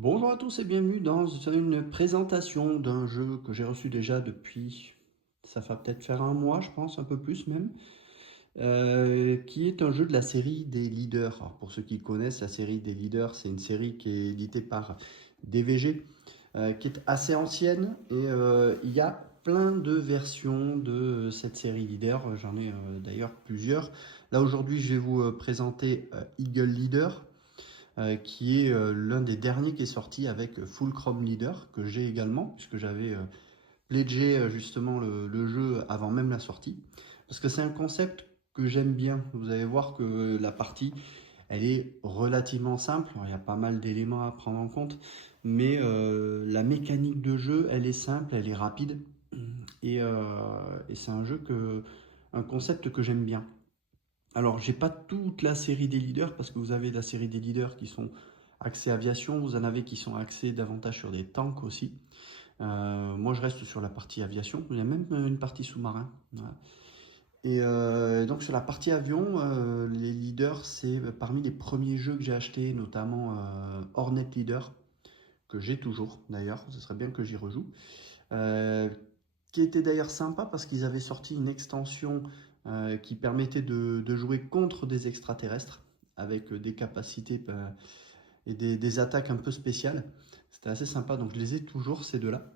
Bonjour à tous et bienvenue dans une présentation d'un jeu que j'ai reçu déjà depuis, ça va peut-être faire un mois je pense, un peu plus même, qui est un jeu de la série des Leaders. Alors, pour ceux qui connaissent la série des Leaders, c'est une série qui est éditée par DVG, qui est assez ancienne et il y a plein de versions de cette série Leader, j'en ai d'ailleurs plusieurs. Là aujourd'hui je vais vous présenter Eagle Leader, qui est l'un des derniers qui est sorti avec Fulcrum Leader, que j'ai également, puisque j'avais pledgé justement le jeu avant même la sortie. Parce que c'est un concept que j'aime bien. Vous allez voir que la partie, elle est relativement simple. Alors, il y a pas mal d'éléments à prendre en compte, mais la mécanique de jeu, elle est simple, elle est rapide. Et c'est un concept que j'aime bien. Alors, j'ai pas toute la série des leaders parce que vous avez la série des leaders qui sont axés aviation, vous en avez qui sont axés davantage sur des tanks aussi. Moi, je reste sur la partie aviation. Il y a même une partie sous-marin. Voilà. Et donc sur la partie avion, les leaders, c'est parmi les premiers jeux que j'ai achetés, notamment Hornet Leader, que j'ai toujours d'ailleurs. Ce serait bien que j'y rejoue. Euh, qui était d'ailleurs sympa parce qu'ils avaient sorti une extension qui permettait de jouer contre des extraterrestres avec des capacités et des attaques un peu spéciales. C'était assez sympa, donc je les ai toujours ces deux-là.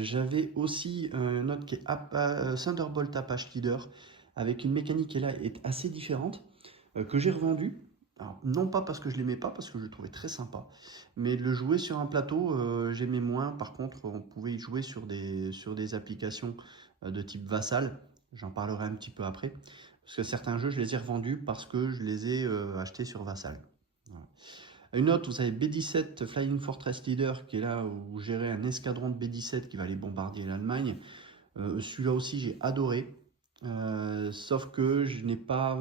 J'avais aussi un autre qui est Thunderbolt Apache Leader avec une mécanique qui là est assez différente, que j'ai revendu. Alors, non pas parce que je l'aimais pas, parce que je le trouvais très sympa, mais de le jouer sur un plateau, j'aimais moins. Par contre, on pouvait y jouer sur des applications de type Vassal. J'en parlerai un petit peu après. Parce que certains jeux, je les ai revendus parce que je les ai achetés sur Vassal. Voilà. Une autre, vous avez B-17 Flying Fortress Leader, qui est là où vous gérez un escadron de B-17 qui va aller bombarder l'Allemagne. Celui-là aussi, j'ai adoré. Sauf que je n'ai pas.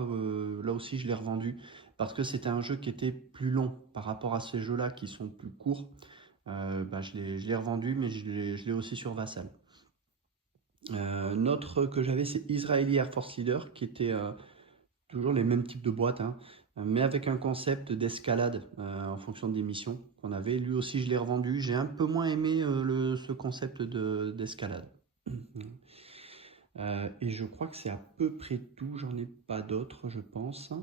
Là aussi, je l'ai revendu parce que c'était un jeu qui était plus long par rapport à ces jeux-là qui sont plus courts. Je l'ai revendu, mais je l'ai aussi sur Vassal. Notre que j'avais, c'est Israeli Air Force Leader, qui était toujours les mêmes types de boîtes, hein, mais avec un concept d'escalade en fonction des missions qu'on avait. Lui aussi, je l'ai revendu. J'ai un peu moins aimé ce concept d'escalade. Et je crois que c'est à peu près tout. J'en ai pas d'autres, je pense.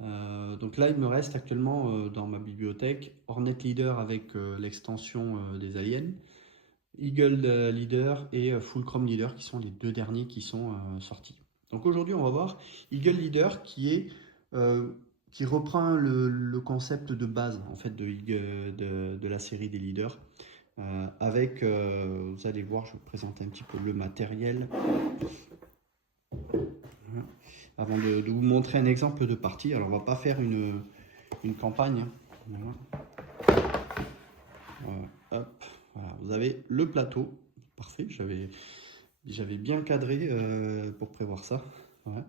Donc là, il me reste actuellement dans ma bibliothèque Hornet Leader avec l'extension des aliens, Eagle Leader et Fulcrum Leader qui sont les deux derniers qui sont sortis. Donc aujourd'hui, on va voir Eagle Leader euh, qui reprend le concept de base en fait de la série des leaders. Vous allez voir, je vais vous présenter un petit peu le matériel avant de vous montrer un exemple de partie. Alors on va pas faire une campagne, hein. Voilà. Voilà. Hop. Voilà. Vous avez le plateau, parfait, j'avais bien cadré pour prévoir ça. Voilà.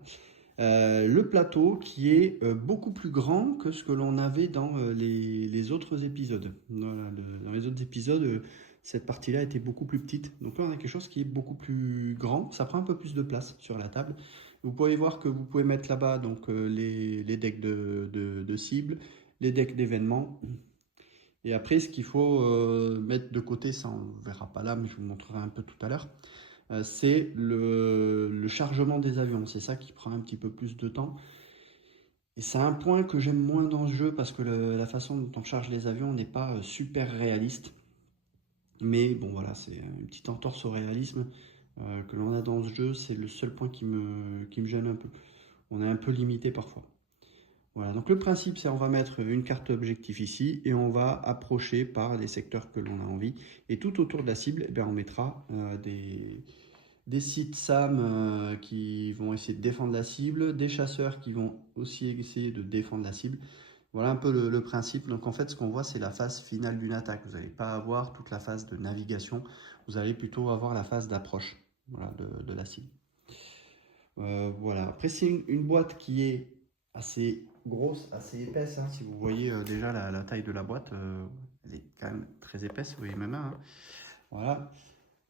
Le plateau qui est beaucoup plus grand que ce que l'on avait dans les autres épisodes. Voilà, dans les autres épisodes, cette partie-là était beaucoup plus petite. Donc là, on a quelque chose qui est beaucoup plus grand. Ça prend un peu plus de place sur la table. Vous pouvez voir que vous pouvez mettre là-bas donc les decks de cibles, les decks d'événements. Et après, ce qu'il faut mettre de côté, ça on ne verra pas là, mais je vous montrerai un peu tout à l'heure, c'est le chargement des avions. C'est ça qui prend un petit peu plus de temps. Et c'est un point que j'aime moins dans ce jeu parce que la façon dont on charge les avions n'est pas super réaliste. Mais bon, voilà, c'est une petite entorse au réalisme que l'on a dans ce jeu. C'est le seul point qui me gêne un peu. On est un peu limité parfois. Voilà, donc le principe, c'est on va mettre une carte objectif ici et on va approcher par les secteurs que l'on a envie. Et tout autour de la cible, eh bien, on mettra des sites SAM qui vont essayer de défendre la cible, des chasseurs qui vont aussi essayer de défendre la cible. Voilà un peu le principe. Donc en fait, ce qu'on voit, c'est la phase finale d'une attaque. Vous n'allez pas avoir toute la phase de navigation, vous allez plutôt avoir la phase d'approche, voilà, de la cible. Voilà. Après, c'est une boîte qui est assez grosse, assez épaisse, hein. Si vous voyez déjà la taille de la boîte, elle est quand même très épaisse, vous voyez ma main, hein. Voilà.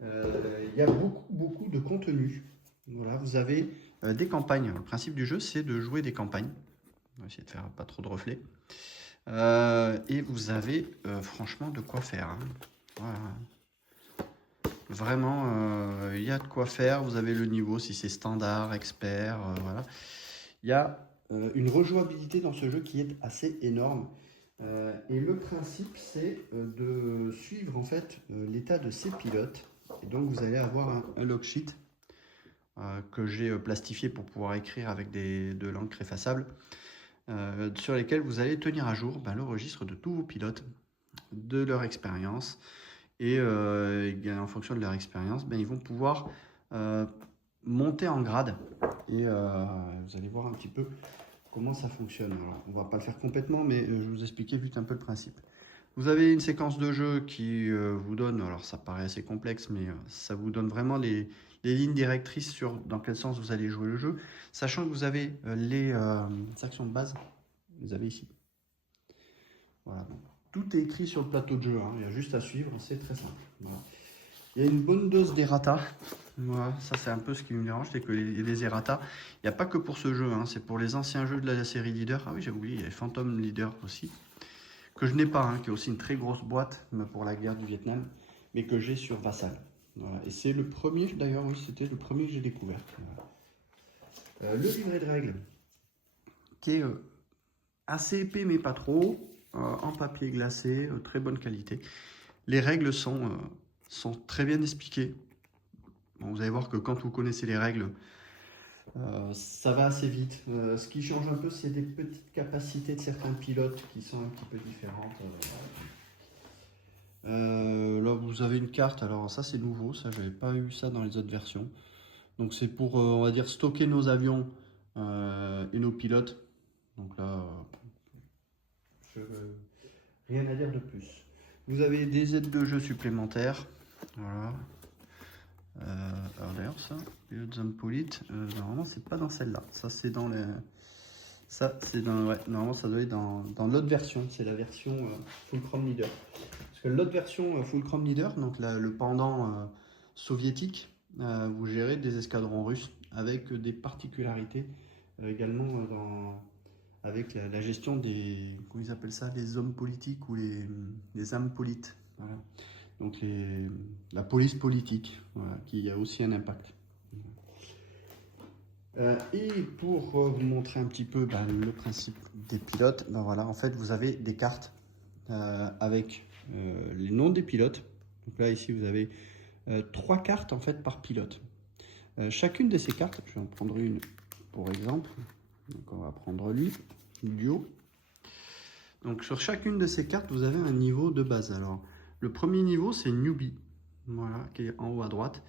Il y a beaucoup de contenu. Voilà, vous avez des campagnes. Le principe du jeu, c'est de jouer des campagnes. On va essayer de faire pas trop de reflets. Et vous avez franchement de quoi faire, hein. Voilà. Vraiment, il y a de quoi faire. Vous avez le niveau, si c'est standard, expert, voilà. Il y a une rejouabilité dans ce jeu qui est assez énorme. Et le principe, c'est de suivre en fait l'état de ces pilotes. Et donc vous allez avoir un log sheet que j'ai plastifié pour pouvoir écrire avec de l'encre effaçable, sur lesquels vous allez tenir à jour le registre de tous vos pilotes, de leur expérience. Et en fonction de leur expérience, ils vont pouvoir monter en grade. Et vous allez voir un petit peu comment ça fonctionne. Alors, on ne va pas le faire complètement, mais je vais vous expliquer vite un peu le principe. Vous avez une séquence de jeu qui vous donne, alors ça paraît assez complexe, mais ça vous donne vraiment les lignes directrices sur dans quel sens vous allez jouer le jeu, sachant que vous avez les actions de base, vous avez ici. Voilà, donc, tout est écrit sur le plateau de jeu, hein. Il y a juste à suivre, c'est très simple. Voilà. Il y a une bonne dose d'errata. Voilà, ça c'est un peu ce qui me dérange, c'est qu'il y a des errata. Il n'y a pas que pour ce jeu, hein, c'est pour les anciens jeux de la série Leader. Ah oui, j'ai oublié, il y a Phantom Leader aussi, que je n'ai pas, hein, qui est aussi une très grosse boîte pour la guerre du Vietnam, mais que j'ai sur Vassal. Voilà. Et c'est le premier, d'ailleurs, oui, c'était le premier que j'ai découvert. Voilà. Le livret de règles, qui est assez épais, mais pas trop, en papier glacé, très bonne qualité. Les règles sont très bien expliquées. Bon, vous allez voir que quand vous connaissez les règles, ça va assez vite. Ce qui change un peu, c'est des petites capacités de certains pilotes qui sont un petit peu différentes. Là, vous avez une carte. Alors ça, c'est nouveau. Ça, j'avais pas eu ça dans les autres versions. Donc c'est pour, on va dire, stocker nos avions et nos pilotes. Donc là, rien à dire de plus. Vous avez des aides de jeu supplémentaires. Voilà. Alors d'ailleurs ça, Pilot Zone Polite, normalement c'est pas dans celle-là. Ça c'est dans les... Ça c'est dans... Ouais, normalement ça doit être dans l'autre version. C'est la version Fulcrum Leader. Parce que l'autre version Fulcrum Leader, donc le pendant soviétique, vous gérez des escadrons russes avec des particularités également avec la gestion des... Comment ils appellent ça? Les hommes politiques ou les âmes polites. Voilà. Donc la police politique, voilà, qui a aussi un impact. Et pour vous montrer un petit peu le principe des pilotes, voilà, en fait vous avez des cartes avec les noms des pilotes. Donc là ici vous avez 3 cartes en fait par pilote. Chacune de ces cartes, je vais en prendre une pour exemple. Donc on va prendre lui, Duo. Donc sur chacune de ces cartes vous avez un niveau de base. Alors le premier niveau, c'est Newbie, voilà, qui est en haut à droite.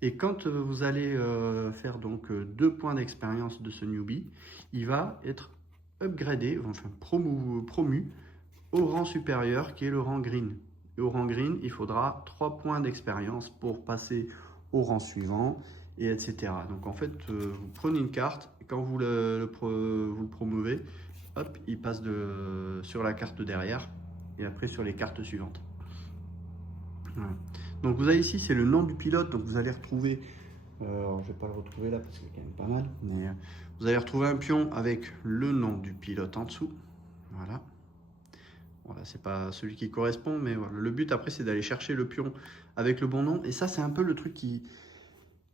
Et quand vous allez faire donc 2 points d'expérience de ce Newbie, il va être upgradé, enfin promu au rang supérieur, qui est le rang Green. Et au rang Green, il faudra 3 points d'expérience pour passer au rang suivant, et etc. Donc en fait, vous prenez une carte, et quand vous le promouvez, hop, il passe sur la carte derrière, et après sur les cartes suivantes. Voilà. Donc vous avez ici, c'est le nom du pilote, donc vous allez retrouver, alors je ne vais pas le retrouver là parce qu'il y a quand même pas mal, mais vous allez retrouver un pion avec le nom du pilote en dessous. Voilà. Voilà, c'est pas celui qui correspond, mais voilà. Le but après c'est d'aller chercher le pion avec le bon nom, et ça c'est un peu le truc qui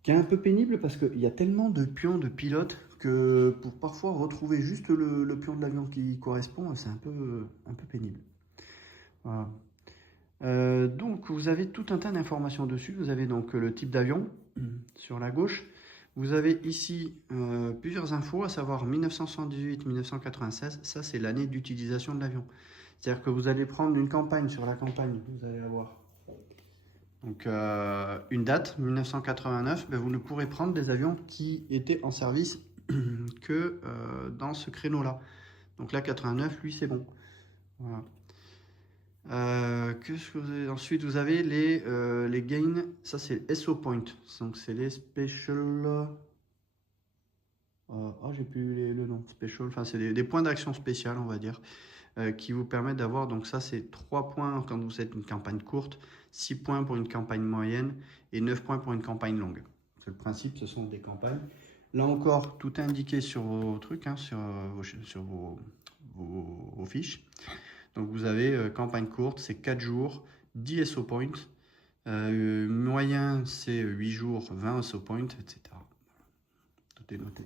est un peu pénible parce qu'il y a tellement de pions de pilotes que pour parfois retrouver juste le pion de l'avion qui correspond, c'est un peu pénible. Voilà. Donc vous avez tout un tas d'informations dessus. Vous avez donc le type d'avion sur la gauche. Vous avez ici plusieurs infos, à savoir 1978-1996. Ça, c'est l'année d'utilisation de l'avion. C'est-à-dire que vous allez prendre une campagne. Sur la campagne, vous allez avoir donc, une date, 1989. Vous ne pourrez prendre des avions qui étaient en service que dans ce créneau-là. Donc là, 89, lui, c'est bon. Voilà. Qu'est-ce que vous avez? Ensuite, vous avez les gains. Ça, c'est SO Point. Donc, c'est les special. J'ai plus le nom. Special. Enfin, c'est des points d'action spéciale, on va dire, qui vous permettent d'avoir. Donc, ça, c'est 3 points quand vous êtes une campagne courte, 6 points pour une campagne moyenne et 9 points pour une campagne longue. C'est le principe, ce sont des campagnes. Là encore, tout est indiqué sur vos trucs, hein, sur vos fiches. Donc vous avez campagne courte, c'est 4 jours, 10 SO points. Moyen, c'est 8 jours, 20 SO points, etc. Tout est noté.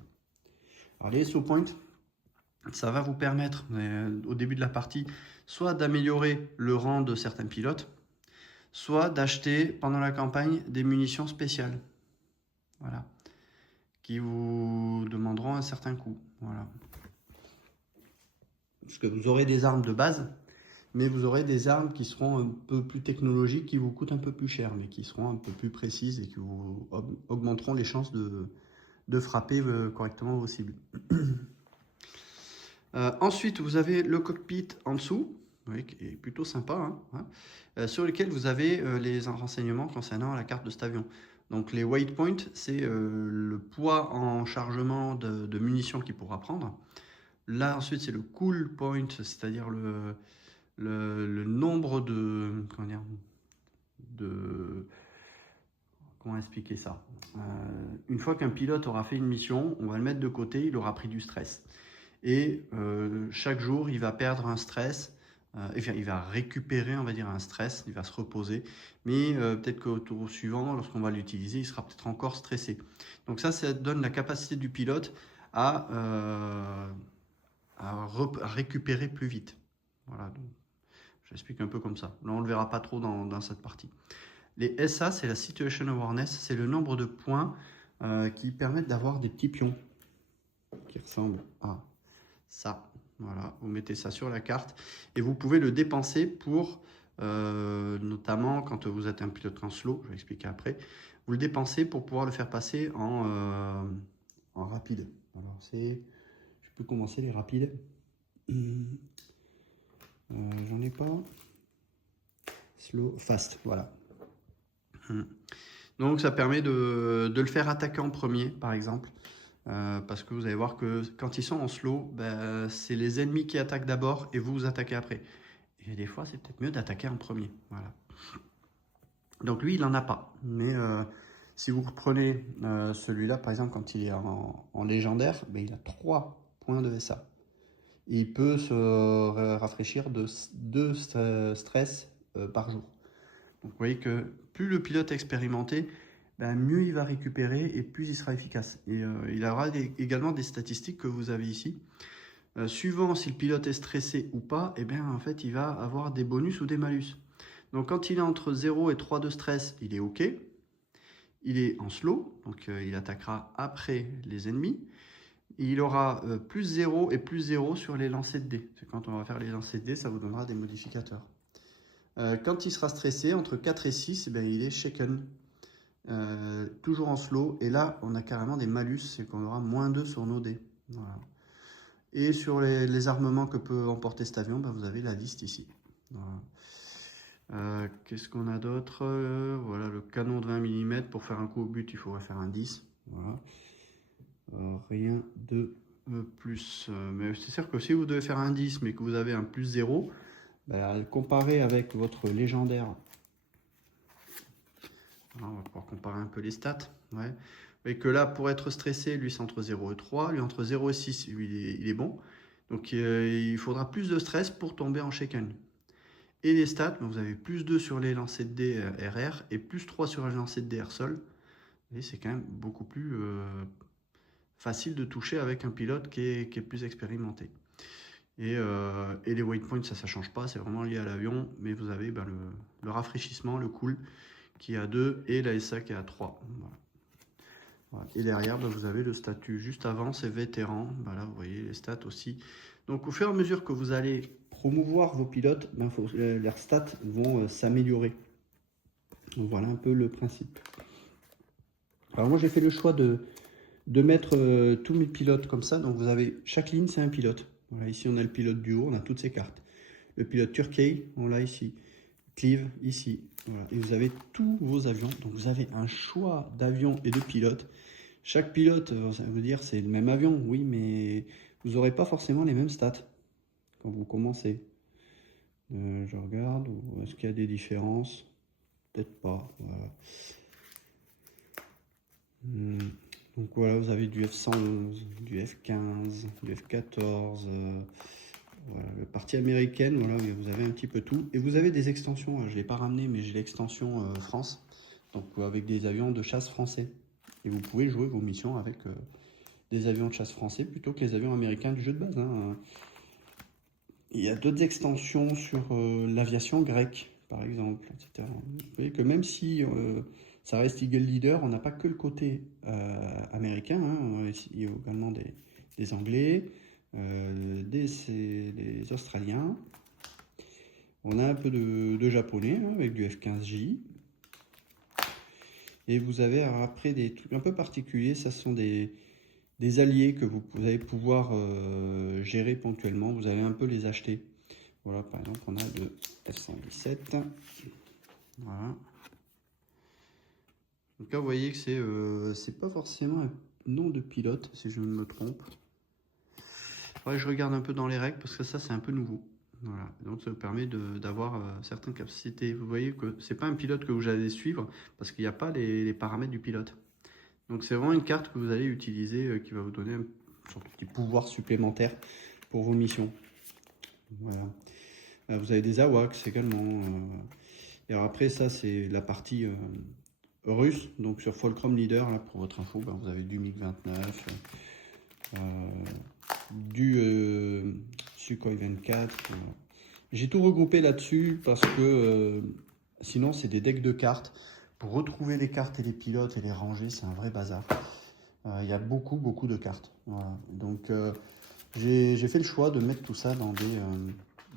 Alors les SO points, ça va vous permettre au début de la partie soit d'améliorer le rang de certains pilotes, soit d'acheter pendant la campagne des munitions spéciales. Voilà. Qui vous demanderont un certain coût. Voilà. Parce que vous aurez des armes de base, mais vous aurez des armes qui seront un peu plus technologiques, qui vous coûtent un peu plus cher, mais qui seront un peu plus précises et qui vous augmenteront les chances de frapper correctement vos cibles. Ensuite, vous avez le cockpit en dessous, oui, qui est plutôt sympa, hein, sur lequel vous avez les renseignements concernant la carte de cet avion. Donc les weight points, c'est le poids en chargement de munitions qu'il pourra prendre. Là, ensuite, c'est le cool point, c'est-à-dire le nombre de... Comment expliquer ça? Une fois qu'un pilote aura fait une mission, on va le mettre de côté, il aura pris du stress. Et chaque jour, il va perdre un stress, enfin, il va récupérer, on va dire, un stress, il va se reposer. Mais peut-être qu'au tour suivant, lorsqu'on va l'utiliser, il sera peut-être encore stressé. Donc ça donne la capacité du pilote à récupérer plus vite. Voilà, donc j'explique un peu comme ça. Là, on ne le verra pas trop dans cette partie. Les SA, c'est la Situation Awareness, c'est le nombre de points qui permettent d'avoir des petits pions qui ressemblent à ça. Voilà, vous mettez ça sur la carte et vous pouvez le dépenser pour, notamment quand vous êtes un pilote en slow, je vais expliquer après, vous le dépensez pour pouvoir le faire passer en rapide. Alors je peux commencer les rapides. J'en ai pas. Slow, fast, voilà. Donc ça permet de le faire attaquer en premier, par exemple. Parce que vous allez voir que quand ils sont en slow, ben, c'est les ennemis qui attaquent d'abord et vous attaquez après. Et des fois, c'est peut-être mieux d'attaquer en premier. Voilà. Donc lui, il n'en a pas. Mais si vous reprenez celui-là, par exemple, quand il est en légendaire, ben, il a 3 points de SA. Et il peut se rafraîchir de 2 stress par jour. Donc vous voyez que plus le pilote est expérimenté, ben mieux il va récupérer et plus il sera efficace. Et il aura également des statistiques que vous avez ici. Suivant si le pilote est stressé ou pas, et bien en fait il va avoir des bonus ou des malus. Donc quand il est entre 0 et 3 de stress, il est OK. Il est en slow, donc il attaquera après les ennemis. Et il aura plus 0 et plus 0 sur les lancers de dés. Quand on va faire les lancers de dés, ça vous donnera des modificateurs. Quand il sera stressé, entre 4 et 6, ben, il est shaken. Toujours en slow. Et là, on a carrément des malus. C'est qu'on aura moins 2 sur nos dés. Voilà. Et sur les armements que peut emporter cet avion, ben, vous avez la liste ici. Voilà. Qu'est-ce qu'on a d'autre? Voilà, le canon de 20 mm. Pour faire un coup au but, il faudrait faire un 10. Voilà. Rien de plus. Mais c'est sûr que si vous devez faire un 10, mais que vous avez un plus 0, ben, comparé avec votre légendaire, on va pouvoir comparer un peu les stats. Ouais. Et que là, pour être stressé, lui c'est entre 0 et 3, lui entre 0 et 6, lui il est bon. Donc il faudra plus de stress pour tomber en shaken. Et les stats, ben, vous avez plus 2 sur les lancers de dés RR et plus 3 sur les lancers de dés sol. Et c'est quand même beaucoup plus facile de toucher avec un pilote qui est plus expérimenté. Et les weight points, ça ne change pas, c'est vraiment lié à l'avion, mais vous avez ben, le rafraîchissement, le cool, qui est à 2 et la SA qui est à 3. Voilà. Voilà. Et derrière, ben, vous avez le statut juste avant, c'est vétéran. Voilà, vous voyez les stats aussi. Donc au fur et à mesure que vous allez promouvoir vos pilotes, ben, leurs stats vont s'améliorer. Voilà un peu le principe. Alors moi j'ai fait le choix de mettre tous mes pilotes comme ça. Donc vous avez, chaque ligne c'est un pilote. Voilà, ici on a le pilote du haut, on a toutes ces cartes. Le pilote Turkey, on l'a ici. Cleve, ici. Voilà. Et vous avez tous vos avions. Donc vous avez un choix d'avions et de pilotes. Chaque pilote, ça veut dire c'est le même avion, oui, mais vous n'aurez pas forcément les mêmes stats quand vous commencez. Je regarde, est-ce qu'il y a des différences? Peut-être pas. Voilà. Donc voilà, vous avez du F111, du F15, du F14, Voilà, la partie américaine, voilà, vous avez un petit peu tout. Et vous avez des extensions, je ne l'ai pas ramené, mais j'ai l'extension France, donc avec des avions de chasse français. Et vous pouvez jouer vos missions avec des avions de chasse français plutôt que les avions américains du jeu de base, hein. Il y a d'autres extensions sur l'aviation grecque, par exemple, etc. Vous voyez que même si ça reste Eagle Leader, on n'a pas que le côté américain, hein. Il y a également des Anglais, des Australiens. On a un peu de Japonais, hein, avec du F-15J. Et vous avez après des trucs un peu particuliers, ça sont des alliés que vous allez pouvoir gérer ponctuellement. Vous allez un peu les acheter. Voilà, par exemple, on a le F-117. Voilà. Donc là, vous voyez que c'est pas forcément un nom de pilote, si je ne me trompe. Ouais, je regarde un peu dans les règles parce que ça, c'est un peu nouveau. Voilà. Donc ça vous permet d'avoir certaines capacités. Vous voyez que c'est pas un pilote que vous allez suivre parce qu'il n'y a pas les paramètres du pilote. Donc c'est vraiment une carte que vous allez utiliser qui va vous donner un petit pouvoir supplémentaire pour vos missions. Voilà. Vous avez des AWACS également. Et alors après ça c'est la partie russe. Donc sur Fulcrum Leader, là, pour votre info, vous avez du MiG-29, du Sukhoi 24. J'ai tout regroupé là-dessus parce que sinon c'est des decks de cartes. Pour retrouver les cartes et les pilotes et les ranger, c'est un vrai bazar. Il y a beaucoup de cartes. Voilà. Donc j'ai fait le choix de mettre tout ça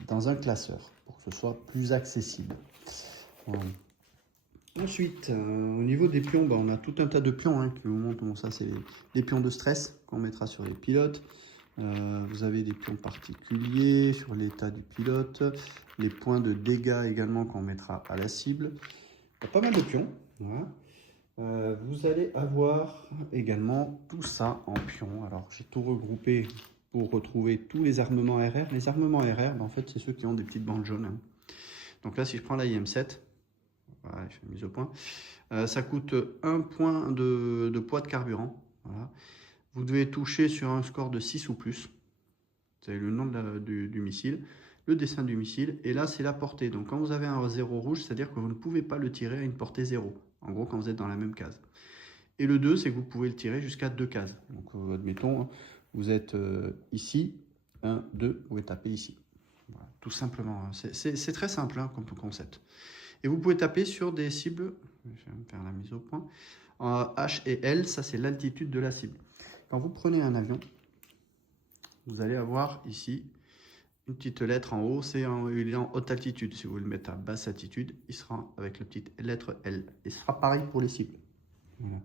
dans un classeur pour que ce soit plus accessible. Voilà. Ensuite, au niveau des pions, on a tout un tas de pions qui vous montrent. Bon, ça, c'est des pions de stress qu'on mettra sur les pilotes. Vous avez des pions particuliers sur l'état du pilote, les points de dégâts également qu'on mettra à la cible. Il y a pas mal de pions. Voilà. Vous allez avoir également tout ça en pions. Alors, j'ai tout regroupé pour retrouver tous les armements RR. Les armements RR, en fait, c'est ceux qui ont des petites bandes jaunes, hein. Donc là, si je prends la IM7, voilà, je fais mise au point. Ça coûte 1 point de poids de carburant. Voilà. Vous devez toucher sur un score de 6 ou plus. Vous avez le nom du missile, le dessin du missile, et là c'est la portée. Donc quand vous avez un 0 rouge, c'est-à-dire que vous ne pouvez pas le tirer à une portée 0. En gros, quand vous êtes dans la même case. Et le 2, c'est que vous pouvez le tirer jusqu'à 2 cases. Donc admettons, vous êtes ici, 1, 2, vous pouvez taper ici. Voilà, tout simplement. C'est très simple comme concept. Et vous pouvez taper sur des cibles, je vais me faire la mise au point, en H et L, ça c'est l'altitude de la cible. Quand vous prenez un avion, vous allez avoir ici une petite lettre en haut, il est en haute altitude. Si vous le mettez à basse altitude, il sera avec la petite lettre L. Et ce sera pareil pour les cibles. Voilà.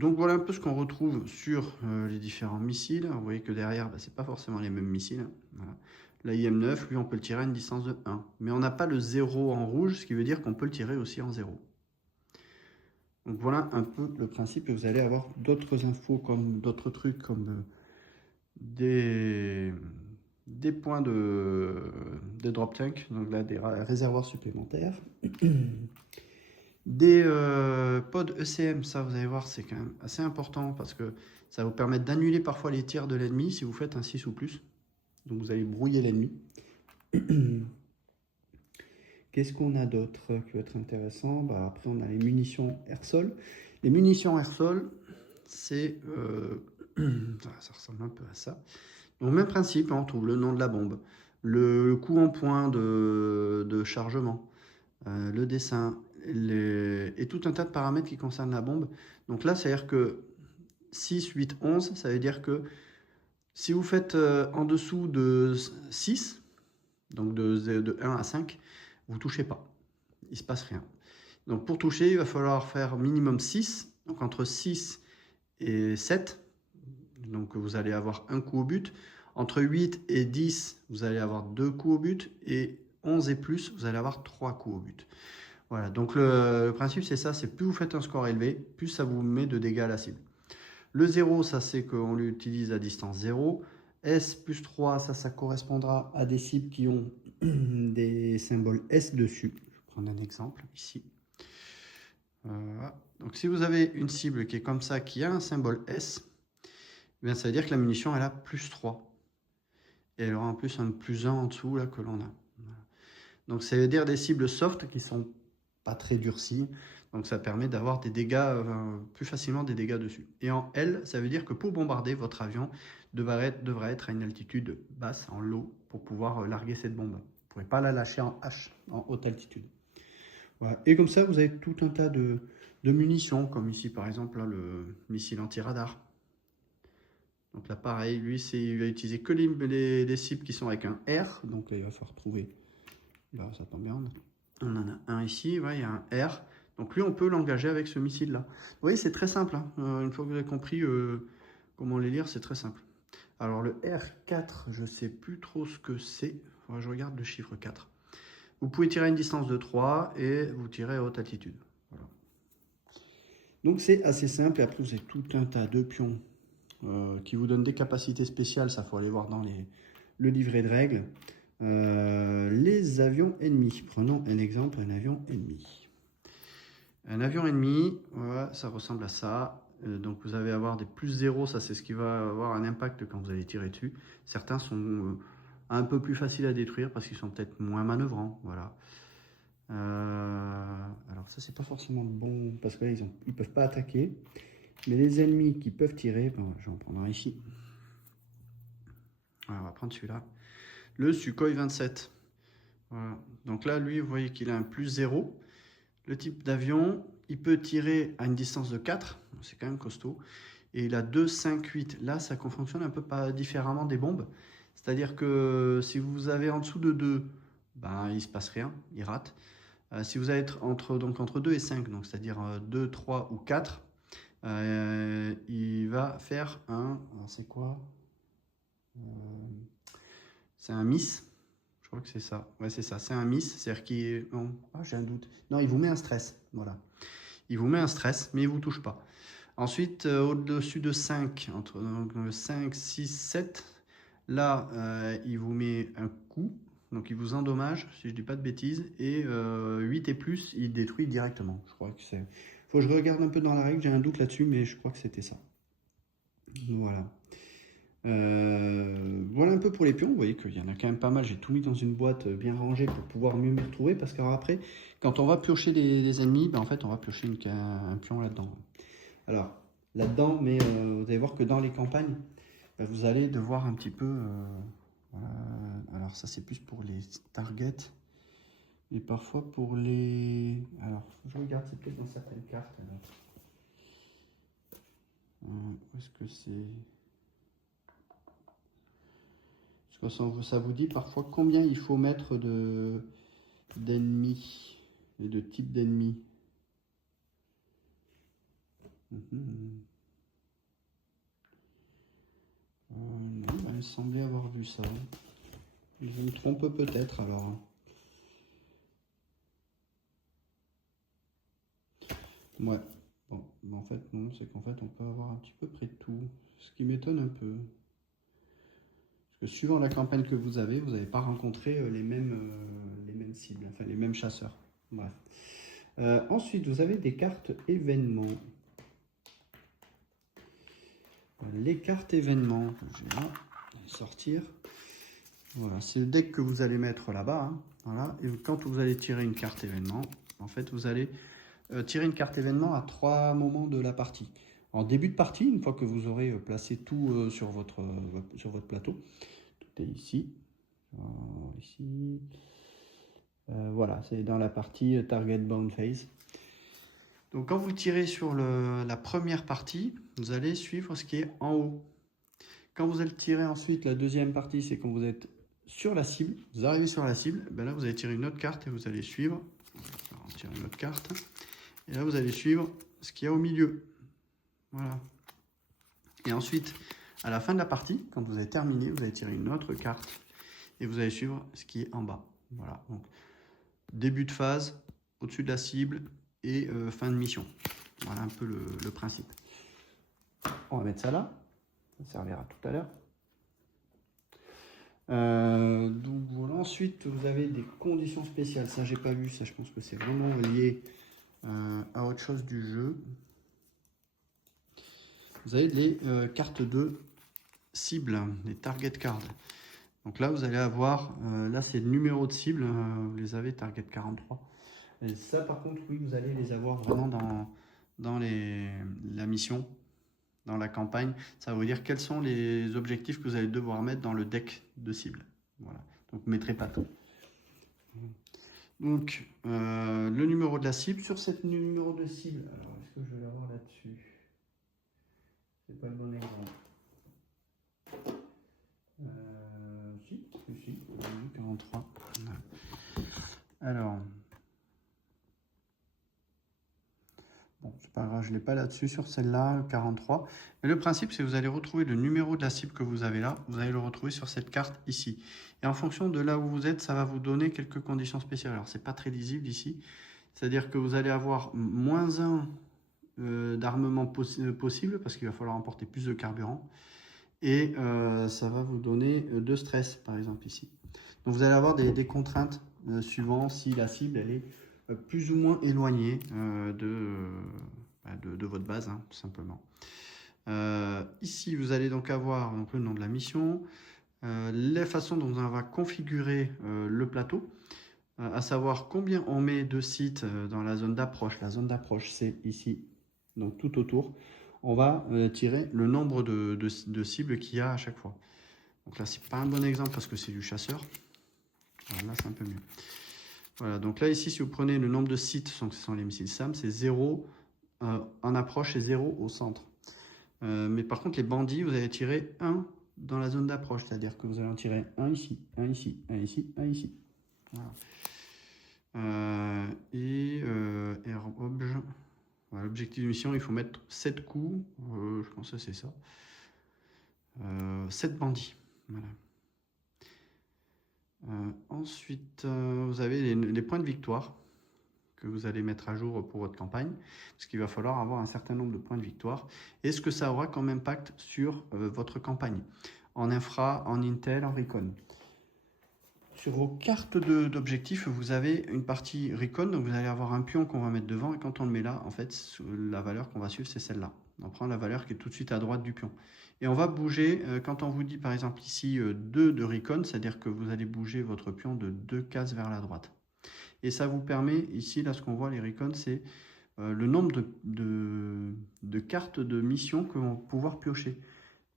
Donc voilà un peu ce qu'on retrouve sur les différents missiles. Vous voyez que derrière, c'est pas forcément les mêmes missiles. Voilà. La IM9, lui, on peut le tirer à une distance de 1. Mais on n'a pas le 0 en rouge, ce qui veut dire qu'on peut le tirer aussi en 0. Donc voilà un peu le principe. Et vous allez avoir d'autres infos, comme d'autres trucs, comme des points de drop tank, donc là des réservoirs supplémentaires. Des pods ECM, ça vous allez voir, c'est quand même assez important parce que ça va vous permettre d'annuler parfois les tirs de l'ennemi si vous faites un 6 ou plus. Donc vous allez brouiller l'ennemi. Qu'est-ce qu'on a d'autre qui va être intéressant? Après on a les munitions air-sol. Les munitions air-sol, c'est ça ressemble un peu à ça. Donc même principe, on trouve le nom de la bombe, le coup en point de chargement, le dessin, et tout un tas de paramètres qui concernent la bombe. Donc là, c'est-à-dire que 6, 8, 11, ça veut dire que si vous faites en dessous de 6, donc de 1 à 5, vous ne touchez pas. Il ne se passe rien. Donc pour toucher, il va falloir faire minimum 6, donc entre 6 et 7. Donc vous allez avoir un coup au but. Entre 8 et 10, vous allez avoir 2 coups au but. Et 11 et plus, vous allez avoir 3 coups au but. Voilà, donc le principe c'est ça, c'est plus vous faites un score élevé, plus ça vous met de dégâts à la cible. Le 0, ça c'est qu'on l'utilise à distance 0. S plus 3, ça correspondra à des cibles qui ont des symboles S dessus. Je vais prendre un exemple ici. Voilà. Donc si vous avez une cible qui est comme ça, qui a un symbole S, eh bien, ça veut dire que la munition, elle a plus 3. Et elle aura en plus un plus 1 en dessous là, que l'on a. Voilà. Donc ça veut dire des cibles soft qui sont pas très durcies. Donc ça permet d'avoir des dégâts, plus facilement des dégâts dessus. Et en L, ça veut dire que pour bombarder, votre avion devra être à une altitude basse, en low, pour pouvoir larguer cette bombe. Vous ne pourrez pas la lâcher en H, en haute altitude. Voilà. Et comme ça, vous avez tout un tas de munitions, comme ici par exemple là, le missile anti-radar. Donc là pareil, lui il va utiliser que les cibles qui sont avec un R, donc là il va falloir trouver, là ça tombe bien, on en a un ici, ouais, il y a un R, donc lui on peut l'engager avec ce missile là. Vous voyez c'est très simple, hein. Une fois que vous avez compris comment les lire, c'est très simple. Alors le R4, je sais plus trop ce que c'est, je regarde le chiffre 4. Vous pouvez tirer à une distance de 3 et vous tirez à haute altitude. Voilà. Donc c'est assez simple, et après vous avez tout un tas de pions qui vous donnent des capacités spéciales, ça faut aller voir dans le livret de règles. Les avions ennemis, prenons un exemple, un avion ennemi. Un avion ennemi, voilà, ça ressemble à ça. Donc vous allez avoir des plus 0, ça c'est ce qui va avoir un impact quand vous allez tirer dessus. Certains sont un peu plus faciles à détruire parce qu'ils sont peut-être moins manœuvrants, voilà. Alors ça c'est pas forcément bon parce que là ils peuvent pas attaquer. Mais les ennemis qui peuvent tirer, bon, je vais en prendre un ici. Voilà, on va prendre celui-là. Le Sukhoi 27. Voilà. Donc là, lui, vous voyez qu'il a un plus 0. Le type d'avion, il peut tirer à une distance de 4. C'est quand même costaud. Et il a 2, 5, 8. Là, ça fonctionne un peu pas différemment des bombes. C'est-à-dire que si vous avez en dessous de 2, ben, il ne se passe rien, il rate. Si vous êtes entre 2 et 5, donc c'est-à-dire 2, 3 ou 4, il va faire un... C'est quoi c'est un miss. Je crois que c'est ça. Ouais, c'est ça. C'est un miss. C'est-à-dire qu'il est... Non, j'ai un doute. Non, il vous met un stress. Voilà. Il vous met un stress, mais il ne vous touche pas. Ensuite, au-dessus de 5, entre 5, 6, 7, là, il vous met un coup. Donc, il vous endommage, si je ne dis pas de bêtises. Et 8 et plus, il détruit directement. Je crois que c'est... Faut que je regarde un peu dans la règle, j'ai un doute là-dessus, mais je crois que c'était ça. Voilà. Voilà un peu pour les pions. Vous voyez qu'il y en a quand même pas mal. J'ai tout mis dans une boîte bien rangée pour pouvoir mieux m'y retrouver. Parce qu'après, quand on va piocher les ennemis, ben en fait, on va piocher un pion là-dedans. Alors, là-dedans, mais vous allez voir que dans les campagnes, ben, vous allez devoir un petit peu... voilà. Alors ça, c'est plus pour les targets. Et parfois pour les... Alors, je regarde, c'est peut-être dans certaines cartes. Où est-ce que c'est? Parce que ça vous dit parfois combien il faut mettre d'ennemis et de types d'ennemis. Non, il me semblait avoir vu ça. Je me trompe peut-être alors. Ouais. Bon, en fait, non, c'est qu'en fait, on peut avoir un petit peu près de tout. Ce qui m'étonne un peu. Parce que suivant la campagne que vous n'avez pas rencontré les mêmes cibles, enfin les mêmes chasseurs. Bref. Ensuite, vous avez des cartes événements. Les cartes événements, je vais les sortir. Voilà, c'est le deck que vous allez mettre là-bas. Hein. Voilà. Et quand vous allez tirer une carte événement, en fait, vous allez tirer une carte événement à 3 moments de la partie. En début de partie, une fois que vous aurez placé tout sur votre plateau, tout est ici. Ici. Voilà, c'est dans la partie Target Bound Phase. Donc quand vous tirez sur la première partie, vous allez suivre ce qui est en haut. Quand vous allez tirer ensuite la deuxième partie, c'est quand vous êtes sur la cible, vous arrivez sur la cible, ben là vous allez tirer une autre carte et vous allez suivre. On tire une autre carte. Et là vous allez suivre ce qu'il y a au milieu. Voilà. Et ensuite, à la fin de la partie, quand vous avez terminé, vous allez tirer une autre carte et vous allez suivre ce qui est en bas. Voilà. Donc, début de phase, au-dessus de la cible et fin de mission. Voilà un peu le principe. On va mettre ça là. Ça servira tout à l'heure. Donc voilà. Ensuite, vous avez des conditions spéciales. Ça, j'ai pas vu. Ça, je pense que c'est vraiment lié à autre chose du jeu. Vous avez les cartes de cibles, des target cards. Donc là, vous allez avoir, là c'est le numéro de cible, vous les avez, target 43. Et ça, par contre, oui, vous allez les avoir vraiment dans la mission, dans la campagne. Ça va vous dire quels sont les objectifs que vous allez devoir mettre dans le deck de cible. Voilà. Donc, vous ne mettrez pas tout. Donc, le numéro de la cible. Sur cette numéro de cible, alors, est-ce que je vais l'avoir là-dessus? C'est pas le bon exemple. Si, 43. Alors, bon, c'est pas grave, je ne l'ai pas là-dessus sur celle-là, 43. Mais le principe, c'est que vous allez retrouver le numéro de la cible que vous avez là. Vous allez le retrouver sur cette carte ici. Et en fonction de là où vous êtes, ça va vous donner quelques conditions spéciales. Alors, c'est pas très lisible ici. C'est-à-dire que vous allez avoir -1 d'armement possible parce qu'il va falloir emporter plus de carburant. Et ça va vous donner 2 stress, par exemple, ici. Donc, vous allez avoir des contraintes suivant si la cible, elle est plus ou moins éloignée de votre base, hein, tout simplement. Ici, vous allez donc avoir donc, le nom de la mission, les façons dont on va configurer le plateau, à savoir combien on met de sites dans la zone d'approche. La zone d'approche, c'est ici, donc tout autour. On va tirer le nombre de cibles qu'il y a à chaque fois. Donc là, c'est pas un bon exemple parce que c'est du chasseur. Alors là, c'est un peu mieux. Voilà, donc là, ici, si vous prenez le nombre de sites, ce sont les missiles SAM, c'est 0 en approche et 0 au centre. Mais par contre, les bandits, vous allez tirer 1 dans la zone d'approche, c'est-à-dire que vous allez en tirer un ici, un ici, un ici, un ici. Voilà. Obj. Voilà, l'objectif de mission, il faut mettre 7 coups, je pense que c'est ça. 7 bandits. Voilà. Ensuite, vous avez les points de victoire que vous allez mettre à jour pour votre campagne, parce qu'il va falloir avoir un certain nombre de points de victoire. Et ce que ça aura comme impact sur votre campagne, en infra, en intel, en recon. Sur vos cartes d'objectifs, vous avez une partie recon, donc vous allez avoir un pion qu'on va mettre devant, et quand on le met là, en fait, la valeur qu'on va suivre, c'est celle-là. On prend la valeur qui est tout de suite à droite du pion. Et on va bouger, quand on vous dit par exemple ici 2 de recon, c'est-à-dire que vous allez bouger votre pion de 2 cases vers la droite. Et ça vous permet, ici, là, ce qu'on voit, les recon, c'est le nombre de cartes de mission que l'on va pouvoir piocher.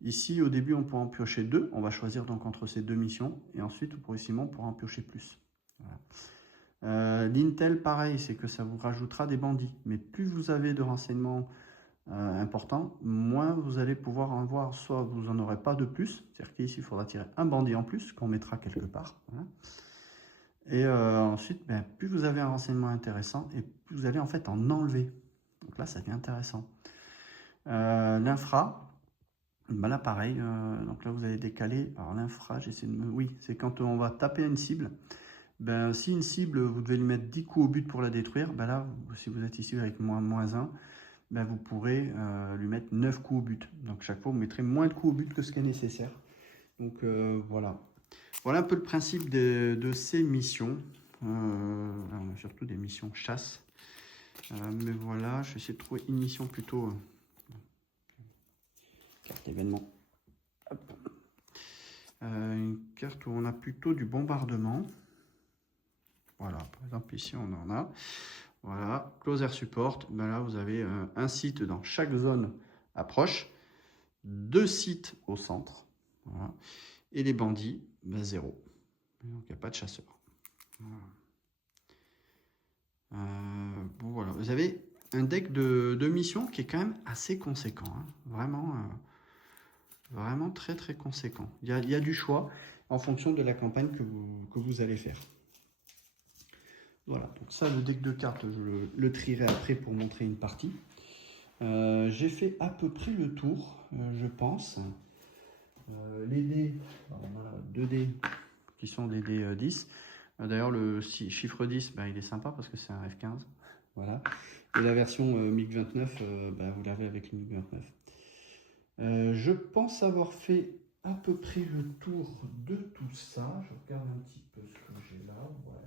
Ici, au début, on pourra en piocher 2. On va choisir donc entre ces 2 missions. Et ensuite, progressivement, on pourra en piocher plus. Voilà. L'intel, pareil, c'est que ça vous rajoutera des bandits. Mais plus vous avez de renseignements importants, moins vous allez pouvoir en voir. Soit vous n'en aurez pas de plus. C'est-à-dire qu'ici, il faudra tirer un bandit en plus qu'on mettra quelque part. Voilà. Et ensuite, plus vous avez un renseignement intéressant, et plus vous allez en fait en enlever. Donc là, ça devient intéressant. L'infra, là pareil, donc là vous allez décaler. Alors l'infra, j'essaie de me... Oui, c'est quand on va taper une cible. Si une cible, vous devez lui mettre 10 coups au but pour la détruire, là, si vous êtes ici avec -1, vous pourrez lui mettre 9 coups au but. Donc chaque fois, vous mettrez moins de coups au but que ce qui est nécessaire. Donc voilà. Voilà un peu le principe de ces missions. On a surtout des missions chasse. Mais voilà, je vais essayer de trouver une mission plutôt... carte événement. Une carte où on a plutôt du bombardement. Voilà, par exemple ici on en a. Voilà, Close Air Support. Là vous avez un site dans chaque zone approche. 2 sites au centre. Voilà. Et les bandits, 0. Donc il n'y a pas de chasseur. Voilà. Bon, voilà. Vous avez un deck de missions qui est quand même assez conséquent. Hein. Vraiment très très conséquent. Il y a du choix en fonction de la campagne que vous allez faire. Voilà, donc ça, le deck de cartes, je le trierai après pour montrer une partie. J'ai fait à peu près le tour, je pense. Les dés, on a 2 dés qui sont des dés 10. D'ailleurs, le chiffre 10, il est sympa parce que c'est un F15. Voilà. Et la version MiG-29, vous l'avez avec le MiG-29. Je pense avoir fait à peu près le tour de tout ça. Je regarde un petit peu ce que j'ai là. Ouais.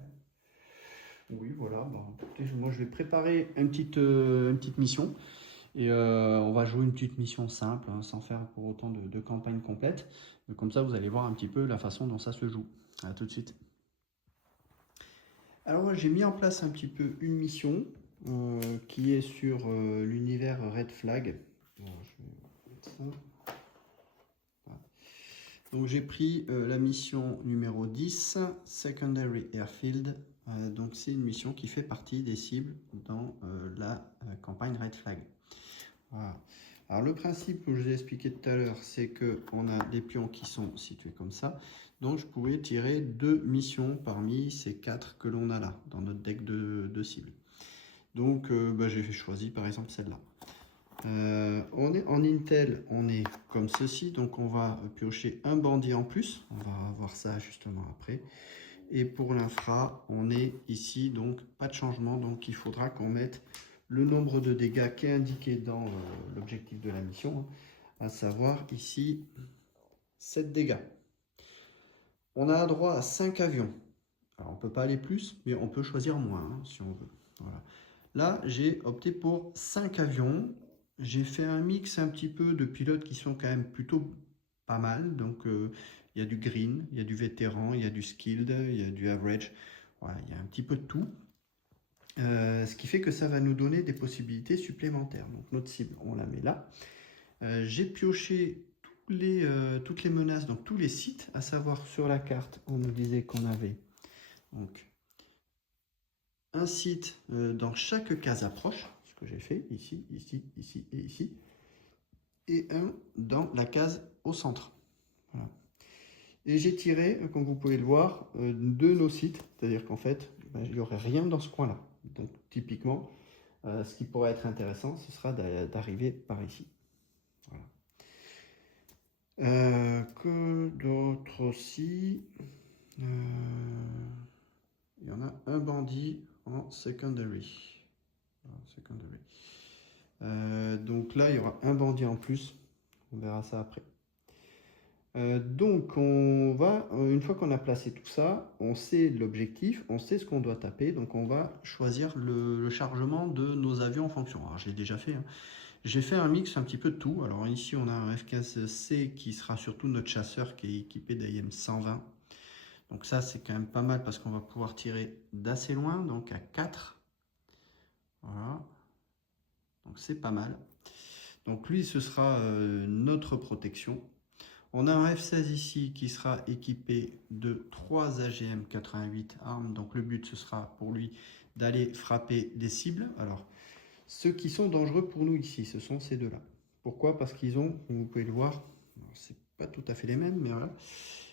Oui, voilà. Écoutez, moi, je vais préparer une petite mission. Et on va jouer une petite mission simple, hein, sans faire pour autant de campagne complète. Mais comme ça, vous allez voir un petit peu la façon dont ça se joue. À tout de suite. Alors j'ai mis en place un petit peu une mission qui est sur l'univers Red Flag. Alors, je vais mettre ça. Voilà. Donc j'ai pris la mission numéro 10, Secondary Airfield. Donc c'est une mission qui fait partie des cibles dans la campagne Red Flag. Voilà. Alors le principe que je vous ai expliqué tout à l'heure, c'est qu'on a des pions qui sont situés comme ça. Donc je pouvais tirer 2 missions parmi ces 4 que l'on a là, dans notre deck de cibles. Donc j'ai choisi par exemple celle-là. On est en Intel, on est comme ceci, donc on va piocher un bandit en plus. On va voir ça justement après. Et pour l'infra, on est ici, donc pas de changement, donc il faudra qu'on mette le nombre de dégâts qui est indiqué dans l'objectif de la mission, à savoir ici 7 dégâts. On a droit à 5 avions. Alors on ne peut pas aller plus, mais on peut choisir moins hein, si on veut. Voilà. Là, j'ai opté pour 5 avions. J'ai fait un mix un petit peu de pilotes qui sont quand même plutôt pas mal. Donc il y a du green, il y a du vétéran, il y a du skilled, il y a du average. Voilà, il y a un petit peu de tout. Ce qui fait que ça va nous donner des possibilités supplémentaires. Donc notre cible, on la met là. J'ai pioché toutes les menaces, donc tous les sites, à savoir sur la carte, on nous disait qu'on avait donc un site dans chaque case approche, ce que j'ai fait ici, ici, ici et ici, et un dans la case au centre. Voilà. Et j'ai tiré, comme vous pouvez le voir, de nos sites, c'est-à-dire qu'en fait, il n'y aurait rien dans ce coin-là. Donc typiquement, ce qui pourrait être intéressant, ce sera d'arriver par ici. Voilà. Que d'autres aussi. Il y en a un bandit en secondary. Donc là, il y aura un bandit en plus. On verra ça après. Donc, on va, une fois qu'on a placé tout ça, on sait l'objectif, on sait ce qu'on doit taper. Donc, on va choisir le chargement de nos avions en fonction. Alors, je l'ai déjà fait. Hein. J'ai fait un mix un petit peu de tout. Alors, ici, on a un F-15C qui sera surtout notre chasseur qui est équipé d'AIM 120. Donc, ça, c'est quand même pas mal parce qu'on va pouvoir tirer d'assez loin, donc à 4. Voilà. Donc, c'est pas mal. Donc, lui, ce sera notre protection. On a un F-16 ici qui sera équipé de 3 AGM 88 armes. Donc le but, ce sera pour lui d'aller frapper des cibles. Alors, ceux qui sont dangereux pour nous ici, ce sont ces deux-là. Pourquoi? Parce qu'ils ont, comme vous pouvez le voir, c'est pas tout à fait les mêmes, mais voilà,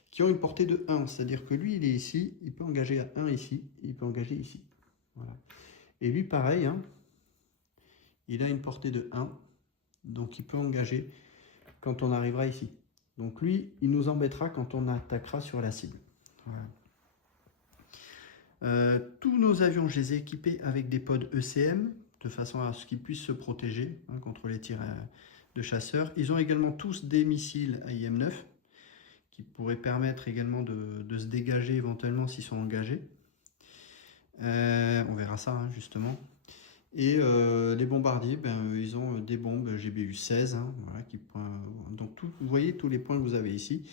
qui ont une portée de 1. C'est-à-dire que lui, il est ici, il peut engager à 1 ici, il peut engager ici. Voilà. Et lui, pareil, hein, il a une portée de 1, donc il peut engager quand on arrivera ici. Donc lui, il nous embêtera quand on attaquera sur la cible. Voilà. Tous nos avions, je les ai équipés avec des pods ECM, de façon à ce qu'ils puissent se protéger hein, contre les tirs de chasseurs. Ils ont également tous des missiles AIM-9, qui pourraient permettre également de se dégager éventuellement s'ils sont engagés. On verra ça hein, justement. Et les bombardiers, ils ont des bombes GBU 16. Hein, voilà, donc vous voyez tous les points que vous avez ici.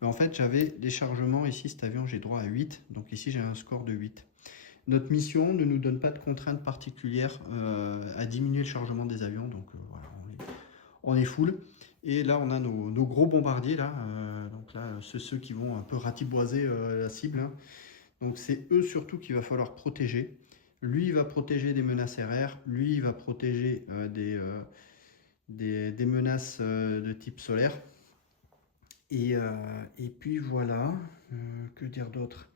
Mais en fait, j'avais des chargements ici. Cet avion, j'ai droit à 8. Donc ici, j'ai un score de 8. Notre mission ne nous donne pas de contraintes particulières à diminuer le chargement des avions. Donc voilà, on est full. Et là, on a nos gros bombardiers. Là, donc là, ceux qui vont un peu ratiboiser la cible. Hein. Donc c'est eux surtout qu'il va falloir protéger. Lui, il va protéger des menaces RR. Lui, il va protéger des menaces de type solaire. Et puis voilà. Que dire d'autre?